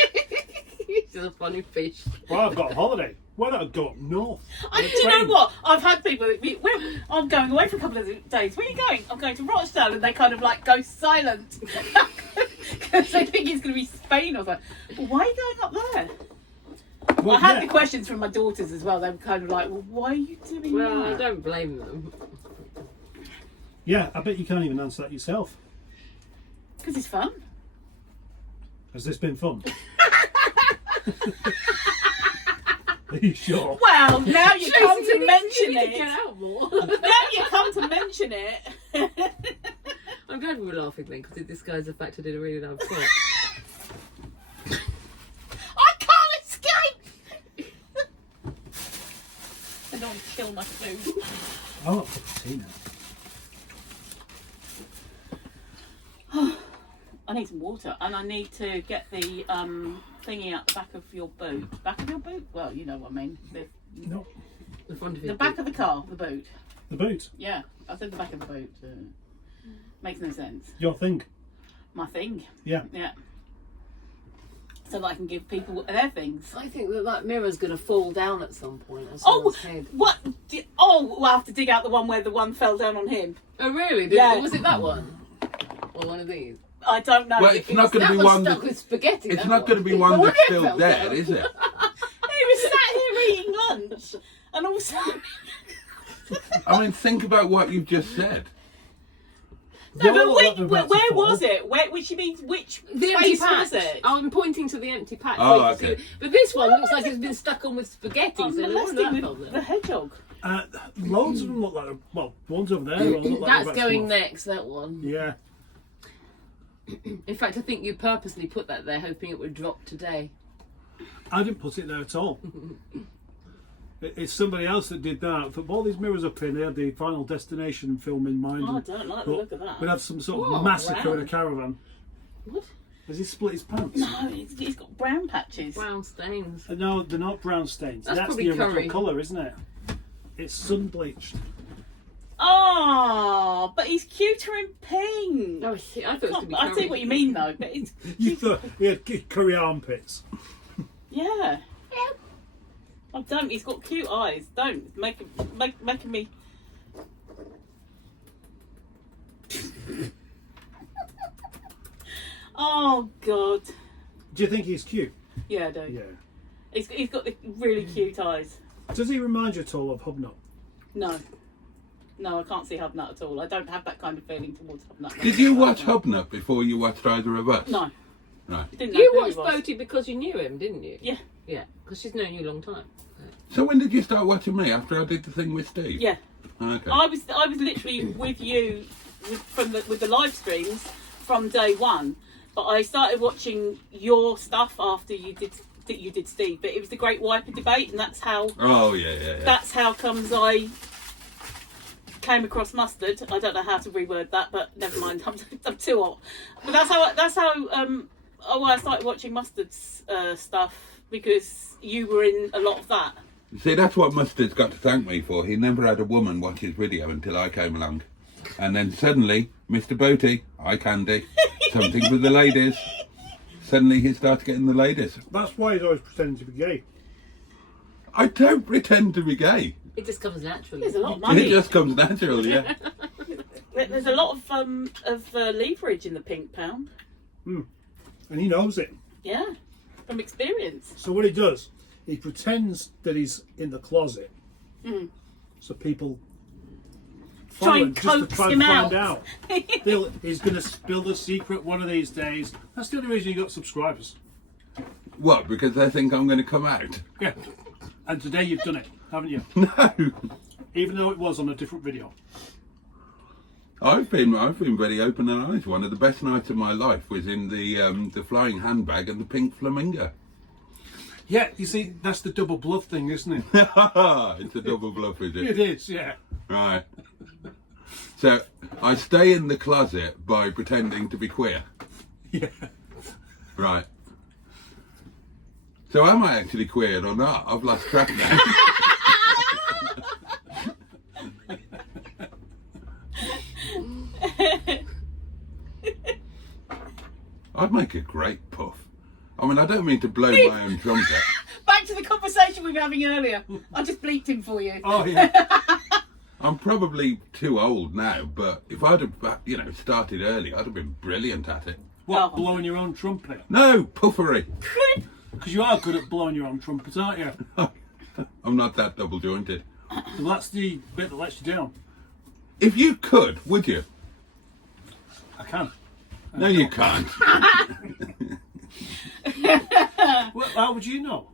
She's a funny fish. Well, I've got a holiday. Why not go up north? And do you know what? I've had people that be, well, I'm going away for a couple of days. Where are you going? I'm going to Rochdale, and they kind of like go silent because they think it's going to be Spain or something. Well, why are you going up there? Well, I had the questions from my daughters as well. They were kind of like, well, why are you doing Well, that? I don't blame them. Yeah, I bet you can't even answer that yourself. Because it's fun. Has this been fun? Are you sure? Well, now you come to mention Get it. out more. Now you come to mention it. I'm glad we were laughing then, because it disguised the fact I did a really loud thought. I can't escape! I don't kill my food. I want to put tea now. I need some water, and I need to get the thingy out the back of your boot. Back of your boot? Well, you know what I mean. No, The front of The it. back of the car, the boot. the boot. Yeah, I said the back of the boot. Makes no sense. Your thing. My thing. Yeah. Yeah. So that I can give people their things. I think that mirror's going to fall down at some point on Oh, someone's head. what? Oh, we'll have to dig out the one where the one fell down on him. Oh, really? Yeah. Was it that one? Or one of these? I don't know. Well, it's not going to be That one. one's stuck with spaghetti. It's that not going to be one Well, that's it still fell dead, down. is it? He was sat here eating lunch, and all of a sudden... I mean, think about what you've just said. No, Well, but where that's a was fall. it? Which means which The empty space patch. was it? I'm pointing to the empty patch. Oh, Wait to okay. see- But this one looks like it's been stuck on with spaghetti. I'm so no wonder molesting that fell the there. hedgehog. Loads of them look like, well, one's over there. One look like That's they're going about to next, that one. come off. Yeah. In fact, I think you purposely put that there, hoping it would drop today. I didn't put it there at all. It's somebody else that did that. Put all these mirrors up in. They had the Final Destination film in mind. Oh, I and don't like the thought look of that. We'd have some sort of Whoa, massacre in a wow. caravan. What? Has he split his pants? No, it's got brown patches. Brown stains. No, they're not brown stains. That's That's probably the original curry. colour, isn't it? It's sun bleached. Oh, but he's cuter in pink. Oh, shit, I thought it was going to be I see what you mean though, but it's You thought he had curry armpits. yeah. I don't. He's got cute eyes. Don't making me. Oh God. Do you think he's cute? Yeah, I do. Yeah. He's got the really cute eyes. Does he remind you at all of Hubnut? No. No, I can't see Hubnut at all. I don't have that kind of feeling towards Hubnut. Did you watch Hubnut before you watched either of us? No. Right. Didn't know You who he watched was. Boaty because you knew him, didn't you? Yeah. Yeah, because she's known you a long time. So when did you start watching me? After I did the thing with Steve? Yeah. Okay. I was literally with you with the live streams from day one, but I started watching your stuff after you did Steve. But it was the Great Wiper debate, and that's how Oh yeah. that's how comes I came across Mustard. I don't know how to reword that, but never mind. I'm too hot. But that's how I started watching Mustard's stuff, because you were in a lot of that. See, that's what Mustard's got to thank me for. He never had a woman watch his video until I came along. And then suddenly, Mr. Boaty, eye candy, something for the ladies. Suddenly he starts getting the ladies. That's why he's always pretending to be gay. I don't pretend to be gay. It just comes naturally. There's a lot of It money. just comes natural, yeah. There's a lot of leverage in the pink pound. And he knows it. Yeah, from experience. So what he does, he pretends that he's in the closet. So people follow Try him and just to coax try him and find out. out. He's going to spill the secret one of these days. That's the only reason you got subscribers. What, because they think I'm going to come out? Yeah. And today you've done it, haven't you? No. Even though it was on a different video. I've been very open and honest. One of the best nights of my life was in the flying handbag and the pink flamingo. Yeah, you see, that's the double bluff thing, isn't it? It's a double bluff, is It it? is, yeah. Right. So I stay in the closet by pretending to be queer. Yeah. Right. So am I actually queer or not? I've lost track now. I'd make a great puff. I mean, I don't mean to blow my own trumpet. Back to the conversation conversation we were having earlier. I just bleeped him for you. Oh yeah. I'm probably too old now, but if I'd have, started early, I'd have been brilliant at it. What, Oh. blowing your own trumpet? No, puffery. Because you are good at blowing your own trumpet, aren't you? I'm not that double jointed. Well, that's the bit that lets you down. If you could, would you? I can. No, you can't. Well, how would you know?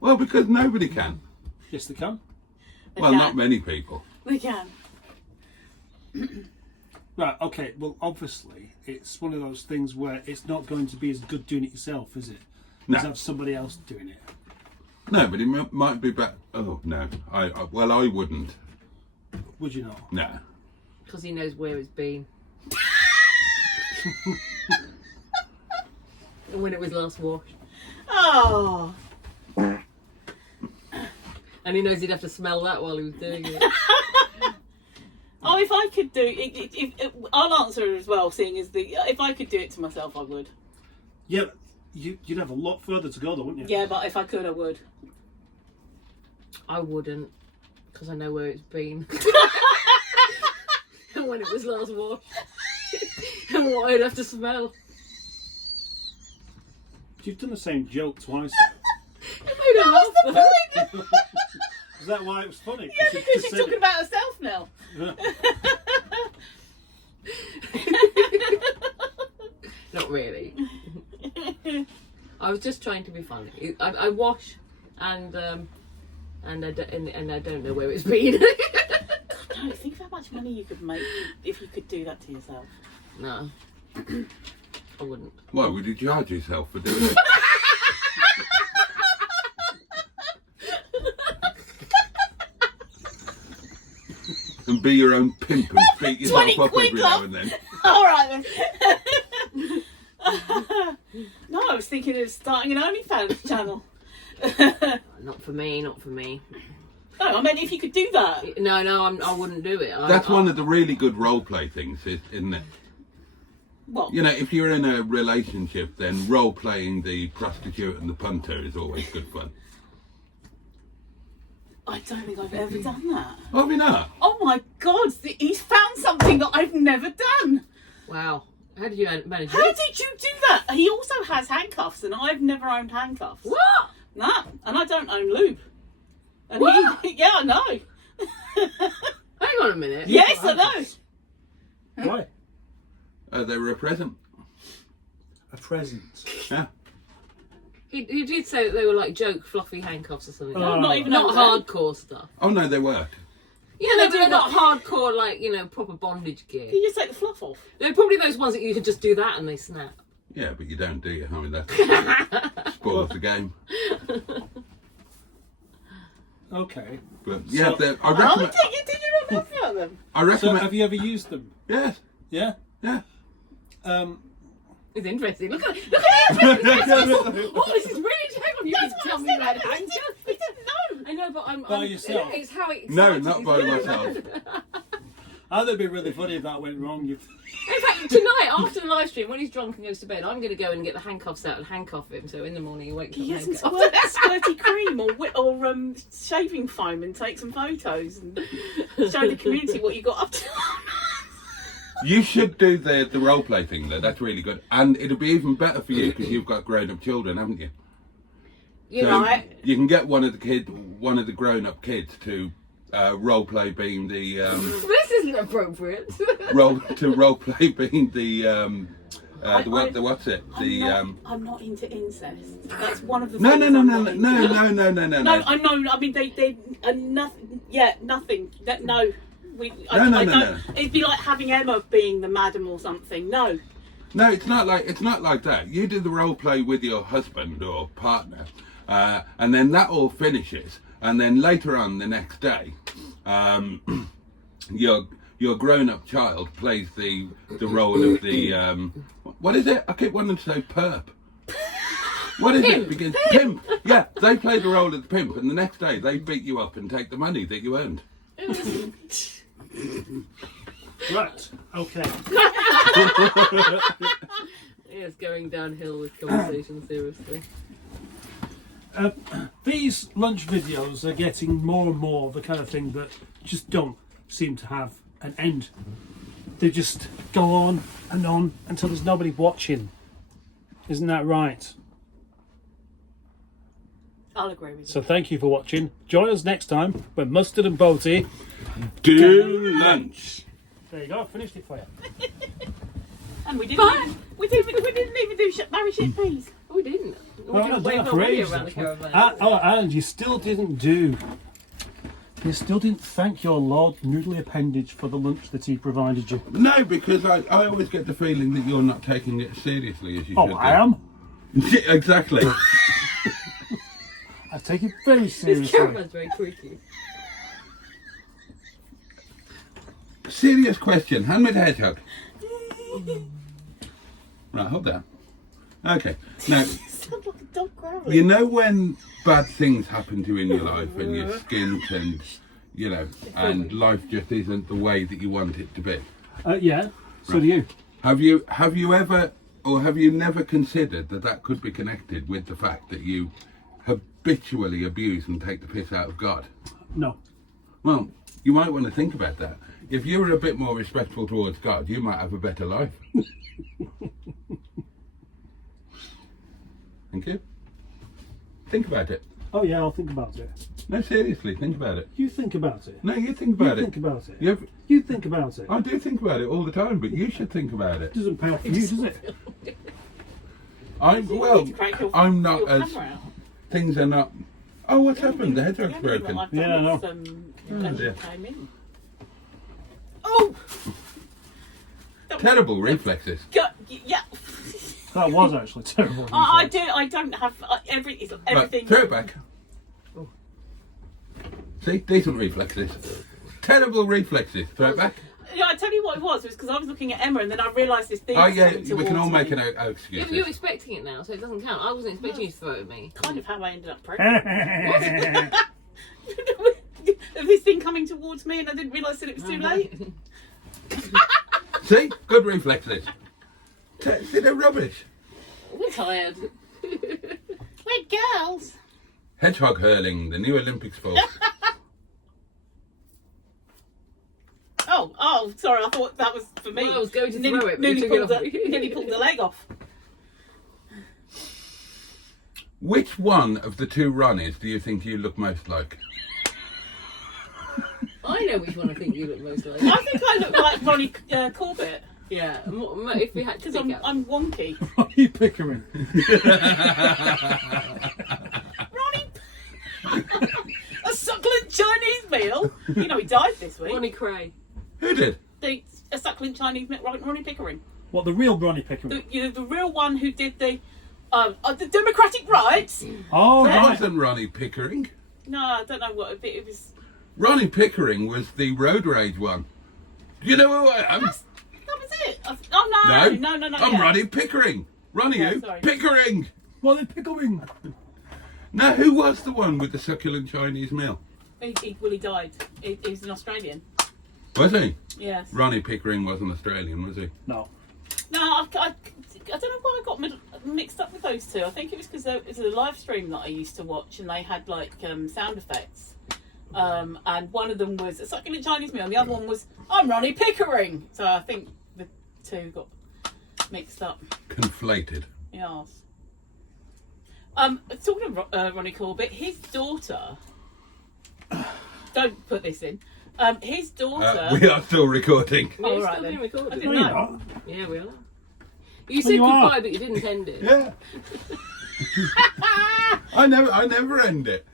Well, because nobody can. Yes, they can. Well, can. not many people. We can. Right, okay, well, obviously, it's one of those things where it's not going to be as good doing it yourself, is it? No. As have somebody else doing it. No, but it might be better. Oh, no. I wouldn't. Would you not? No. Because he knows where it's been. And when it was last washed. Oh. And he knows he'd have to smell that while he was doing it. Oh, if I could do it, I'll answer as well. Seeing as if I could do it to myself, I would. Yeah, you'd have a lot further to go, though, wouldn't you? Yeah, but if I could, I would. I wouldn't, because I know where it's been. And when it was last washed. And what I'd have to smell. You've done the same joke twice. It made her laugh, though. Is that why it was funny? Yeah, because she's talking about herself now. Not really. I was just trying to be funny. I wash and I don't know where it's been. No, think of how much money you could make if you could do that to yourself. No, I wouldn't. Why would you charge yourself for doing it? And be your own pimp and beat yourself 20 up quid, every now love. and then. All right then. No, I was thinking of starting an OnlyFans channel. Not for me. Not for me. No, I meant if you could do that. No, I wouldn't do it. That's one of the really good role play things, isn't it? What? You know, if you're in a relationship, then role playing the prostitute and the punter is always good fun. I don't think I've ever done that. Oh, have you not? Oh my God, he's found something that I've never done. Wow. How did you manage How it? did you do that? He also has handcuffs, and I've never owned handcuffs. What? Nah, and I don't own lube. And What? Yeah, I know. Hang on a minute. Yes, I know. Why? They were a present. A present. Yeah. He did say that they were like joke fluffy handcuffs or something. Oh. Not even Not owned them. hardcore stuff. Oh no, they worked. Yeah, no, but they're not hardcore, like, proper bondage gear. You just take the fluff off. They're probably those ones that you can just do that and they snap. Yeah, but you don't, do you? I mean, that spoils the game. Okay. But yeah, So- I Oh, recommend. did you not know them? I So, recommend. have you ever used them? Yes. Yeah. Yeah. It's interesting. Look at him. Oh, this is really terrible. You can tell me about handcuffs. We didn't know. I know, but I'm By yourself? It's how it. No, not by myself. Oh, that'd be really funny if that went wrong. In fact, tonight after the live stream, when he's drunk and goes to bed, I'm going to go and get the handcuffs out and handcuff him. So in the morning he wakes up. He hasn't handcuffed. squirty cream or shaving foam and take some photos and show the community what you got up to. You should do the role play thing though. That's really good, and it'll be even better for you because you've got grown up children, haven't you? You So know, Right. you can get one of the grown up kids to role play being the this isn't appropriate. role play being the what's it? I'm not into incest. That's one of the No, things no. I'm not into. No, I know. I mean, they nothing. Yeah, nothing. No. I No. don't. It'd be like having Emma being the madam or something. No. No, it's not like that. You do the role play with your husband or partner, and then that all finishes, and then later on the next day, your grown-up child plays the role of the what is it? I keep wanting to say perp. What is it? Begins pimp. Yeah, they play the role of the pimp, and the next day they beat you up and take the money that you earned. Right. Okay. It's going downhill with conversation, seriously. These lunch videos are getting more and more the kind of thing that just don't seem to have an end. They just go on until there's nobody watching. Isn't that right? I'll agree with you. So thank you for watching. Join us next time when Mustard and Boaty Do lunch. There you go, I finished it for you. And we didn't even do marry shit peas. Oh, we didn't. We Well, didn't I've wave done that our for way ages, around the actually. caravan. And you still didn't thank your Lord Noodly appendage for the lunch that he provided you. No, because I always get the feeling that you're not taking it seriously as you Oh, should. I am. Yeah, exactly. I take it very This seriously. caravan's very tricky. Serious question. Hand me the hedgehog. Right, hold that. Okay. Now, Sounds like a dog growling. you know when bad things happen to you in your life and you're skint and, you know, and life just isn't the way that you want it to be. Yeah, so do you. Have you ever, or have you never considered that could be connected with the fact that you habitually abuse and take the piss out of God? No. Well, you might want to think about that. If you were a bit more respectful towards God, you might have a better life. Thank you. Think about it. Oh yeah, I'll think about it. No, seriously, think about it. You think about it. No, you think about You it. think about it. You've- You think about it. I do think about it all the time, but you should think about it. Doesn't pay off for you, does it? I'm not Your as camera out. things are not. Oh, what's happened? The hedgehog's Yeah, broken. I've Yeah, I done know. some dear. came in. Oh! Terrible reflexes. Yeah. That was actually terrible. I don't have everything. Right, throw it back. See, decent reflexes. Terrible reflexes. Throw it back. Yeah, I tell you what it was because I was looking at Emma and then I realised this thing. Oh was yeah, coming we can all towards make me. an Yeah, excuse. but you're expecting it now, so it doesn't count. I wasn't expecting you to throw it at me. Kind of how I ended up pregnant. Of this thing coming towards me and I didn't realise that it was too late. See, good reflexes. See, they're rubbish. We're tired. We're girls. Hedgehog hurling, the new Olympic sport. Oh, sorry. I thought that was for me. Well, I was going to nearly, throw it, but you nearly took it pulled off. nearly pulled the leg off. Which one of the two Ronnies do you think you look most like? I know which one I think you look most like. I think I look like Ronnie Corbett Yeah, if we had to because pick up. I'm wonky. Ronnie Pickering. Ronnie, a succulent Chinese meal. You know he died this week. Ronnie Cray. Who did? A succulent Chinese meal. Ronnie Pickering. What, the real Ronnie Pickering? The real one who did the democratic rights. Oh, That right. wasn't Ronnie Pickering. No, I don't know what it was. Ronnie Pickering was the road rage one. Do you know who I am? That was it. Oh no. I'm yeah. Ronnie Pickering. Ronnie Yeah, who? sorry. Pickering. Ronnie Pickering. Now, who was the one with the succulent Chinese meal? He died. He was an Australian. Was he? Yes. Ronnie Pickering wasn't Australian, was he? No. No, I don't know why I got mixed up with those two. I think it was because it was a live stream that I used to watch and they had like sound effects. And one of them was a succulent Chinese meal and the other one was I'm Ronnie Pickering. So I think the two got mixed up. Conflated. Yes. Talking of Ronnie Corbett, his daughter. Don't put this in. His daughter. We are still recording. Yeah, Oh, it's right still then. being recorded. I didn't No, you're know. not. Yeah, we are. You said you are. goodbye, but you didn't end it. Yeah. I never end it.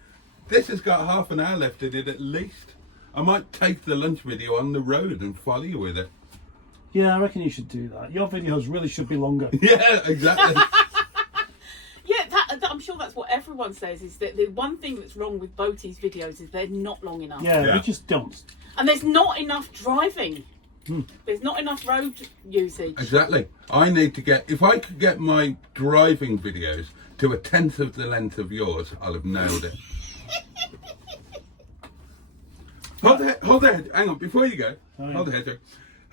This has got half an hour left in it at least. I might take the lunch video on the road and follow you with it. Yeah, I reckon you should do that. Your videos really should be longer. Yeah, exactly. Yeah, I'm sure that's what everyone says. Is that the one thing that's wrong with Boaty's videos is they're not long enough. Yeah, Yeah. we just don't. And there's not enough driving. There's not enough road usage. Exactly. I need to get, if I could get my driving videos to 1/10 of the length of yours, I'll have nailed it. Hold the head, hang on, before you go, hold the head, Joe.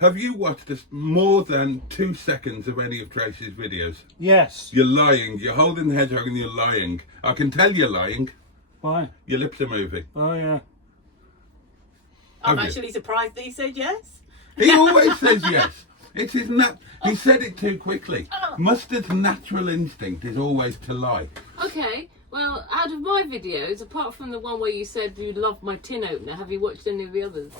Have you watched this more than 2 seconds of any of Tracy's videos? Yes. You're lying. You're holding the hedgehog and you're lying. I can tell you're lying. Why? Your lips are moving. Oh, yeah. I'm Have you? actually surprised that he said yes. He always says yes. It's his he said it too quickly. Mustard's natural instinct is always to lie. Okay, well, out of my videos, apart from the one where you said you loved my tin opener, have you watched any of the others?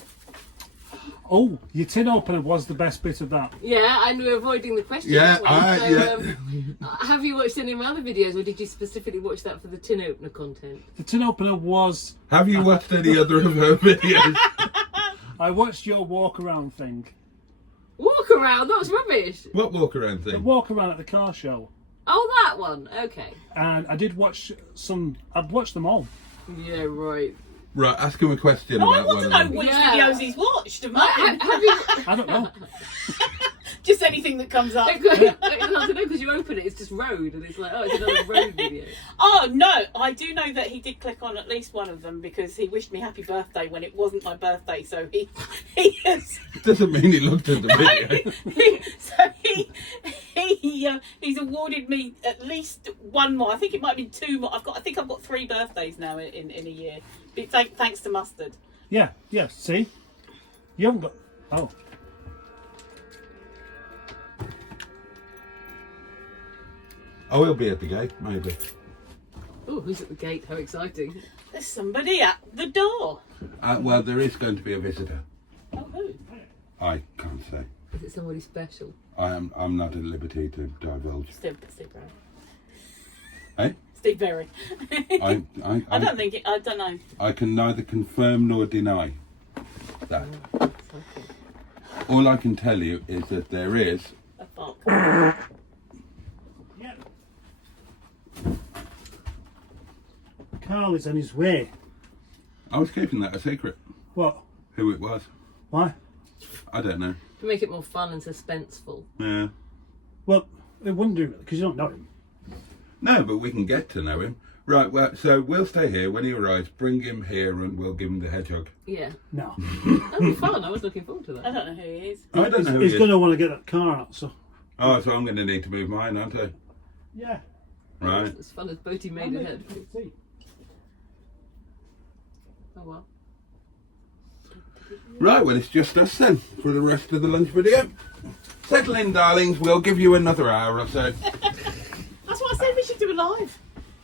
Oh, your tin opener was the best bit of that. Yeah, and we're avoiding the question. Yeah, anyway, have you watched any of my other videos, or did you specifically watch that for the tin opener content? The tin opener was... Have you watched any other of her videos? I watched your walk around thing. Walk around? That was rubbish. What walk around The thing? walk around at the car show. Oh, that one. Okay. And I did watch some... I've watched them all. Yeah, right. Right, ask him a question Oh, I about want one to of know them. which Yeah. videos he's watched of mine. Have you? I don't know. Just anything that comes up. I don't know, because you open it, it's just road, and it's like, oh, it's another road video. Oh no, I do know that he did click on at least one of them because he wished me happy birthday when it wasn't my birthday. So he has. Doesn't mean he looked at the video. He's awarded me at least one more. I think it might have been two more. I think I've got 3 birthdays now in a year. Thanks to Mustard. Yeah, yeah, see? You haven't got... Oh. Oh, he'll be at the gate, maybe. Oh, who's at the gate? How exciting. There's somebody at the door. Well, there is going to be a visitor. Oh, who? I can't say. Is it somebody special? I'm not at liberty to divulge. Steve Berry. Eh? Steve Berry. I don't know. I can neither confirm nor deny that. All I can tell you is that there is. A fuck. Yeah. Carl is on his way. I was keeping that a secret. What? Who it was. Why? I don't know. To make it more fun and suspenseful. Yeah. Well, it wouldn't do it because you don't know him. No, but we can get to know him. Right, well, so we'll stay here. When he arrives, bring him here and we'll give him the hedgehog. Yeah. No. That'd be fun. I was looking forward to I that. don't know who he is. I don't know who He's he is. going to want to get that car out, so... Oh, so I'm going to need to move mine, aren't I? Yeah. Right. It's as fun as Boaty made it head. Oh well. Right, well, it's just us then for the rest of the lunch video. Settle in, darlings. We'll give you another hour or so. That's what I said we should do a live.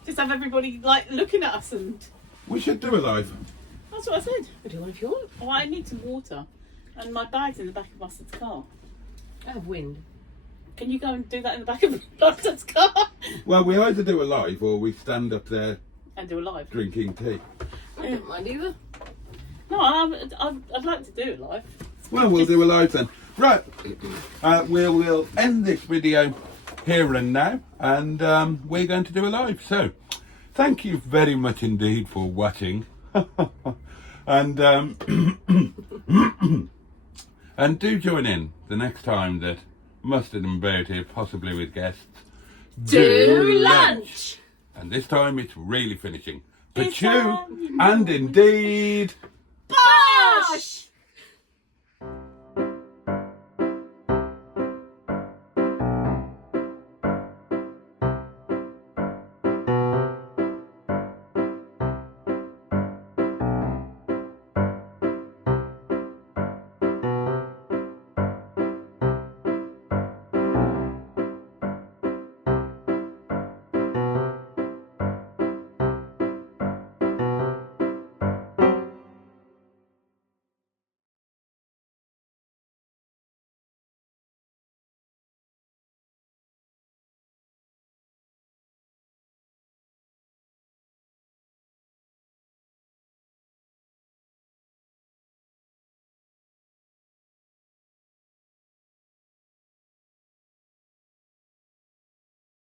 Just have everybody like looking at us and... We should do a live. That's what I said. Would you want if you want? Oh, I need some water. And my bag's in the back of Mustard's car. I have wind. Can you go and do that in the back of Mustard's car? Well, we either do a live or we stand up there And do a live. drinking tea. I don't mind either. No, I'd like to do it live. Well, we'll do a live then. Right, we'll end this video here and now, and we're going to do a live. So, thank you very much indeed for watching, and and do join in the next time that Mustard and Boaty, possibly with guests, Do lunch. And this time it's really finishing. It's Pachoo, and indeed. Bosh!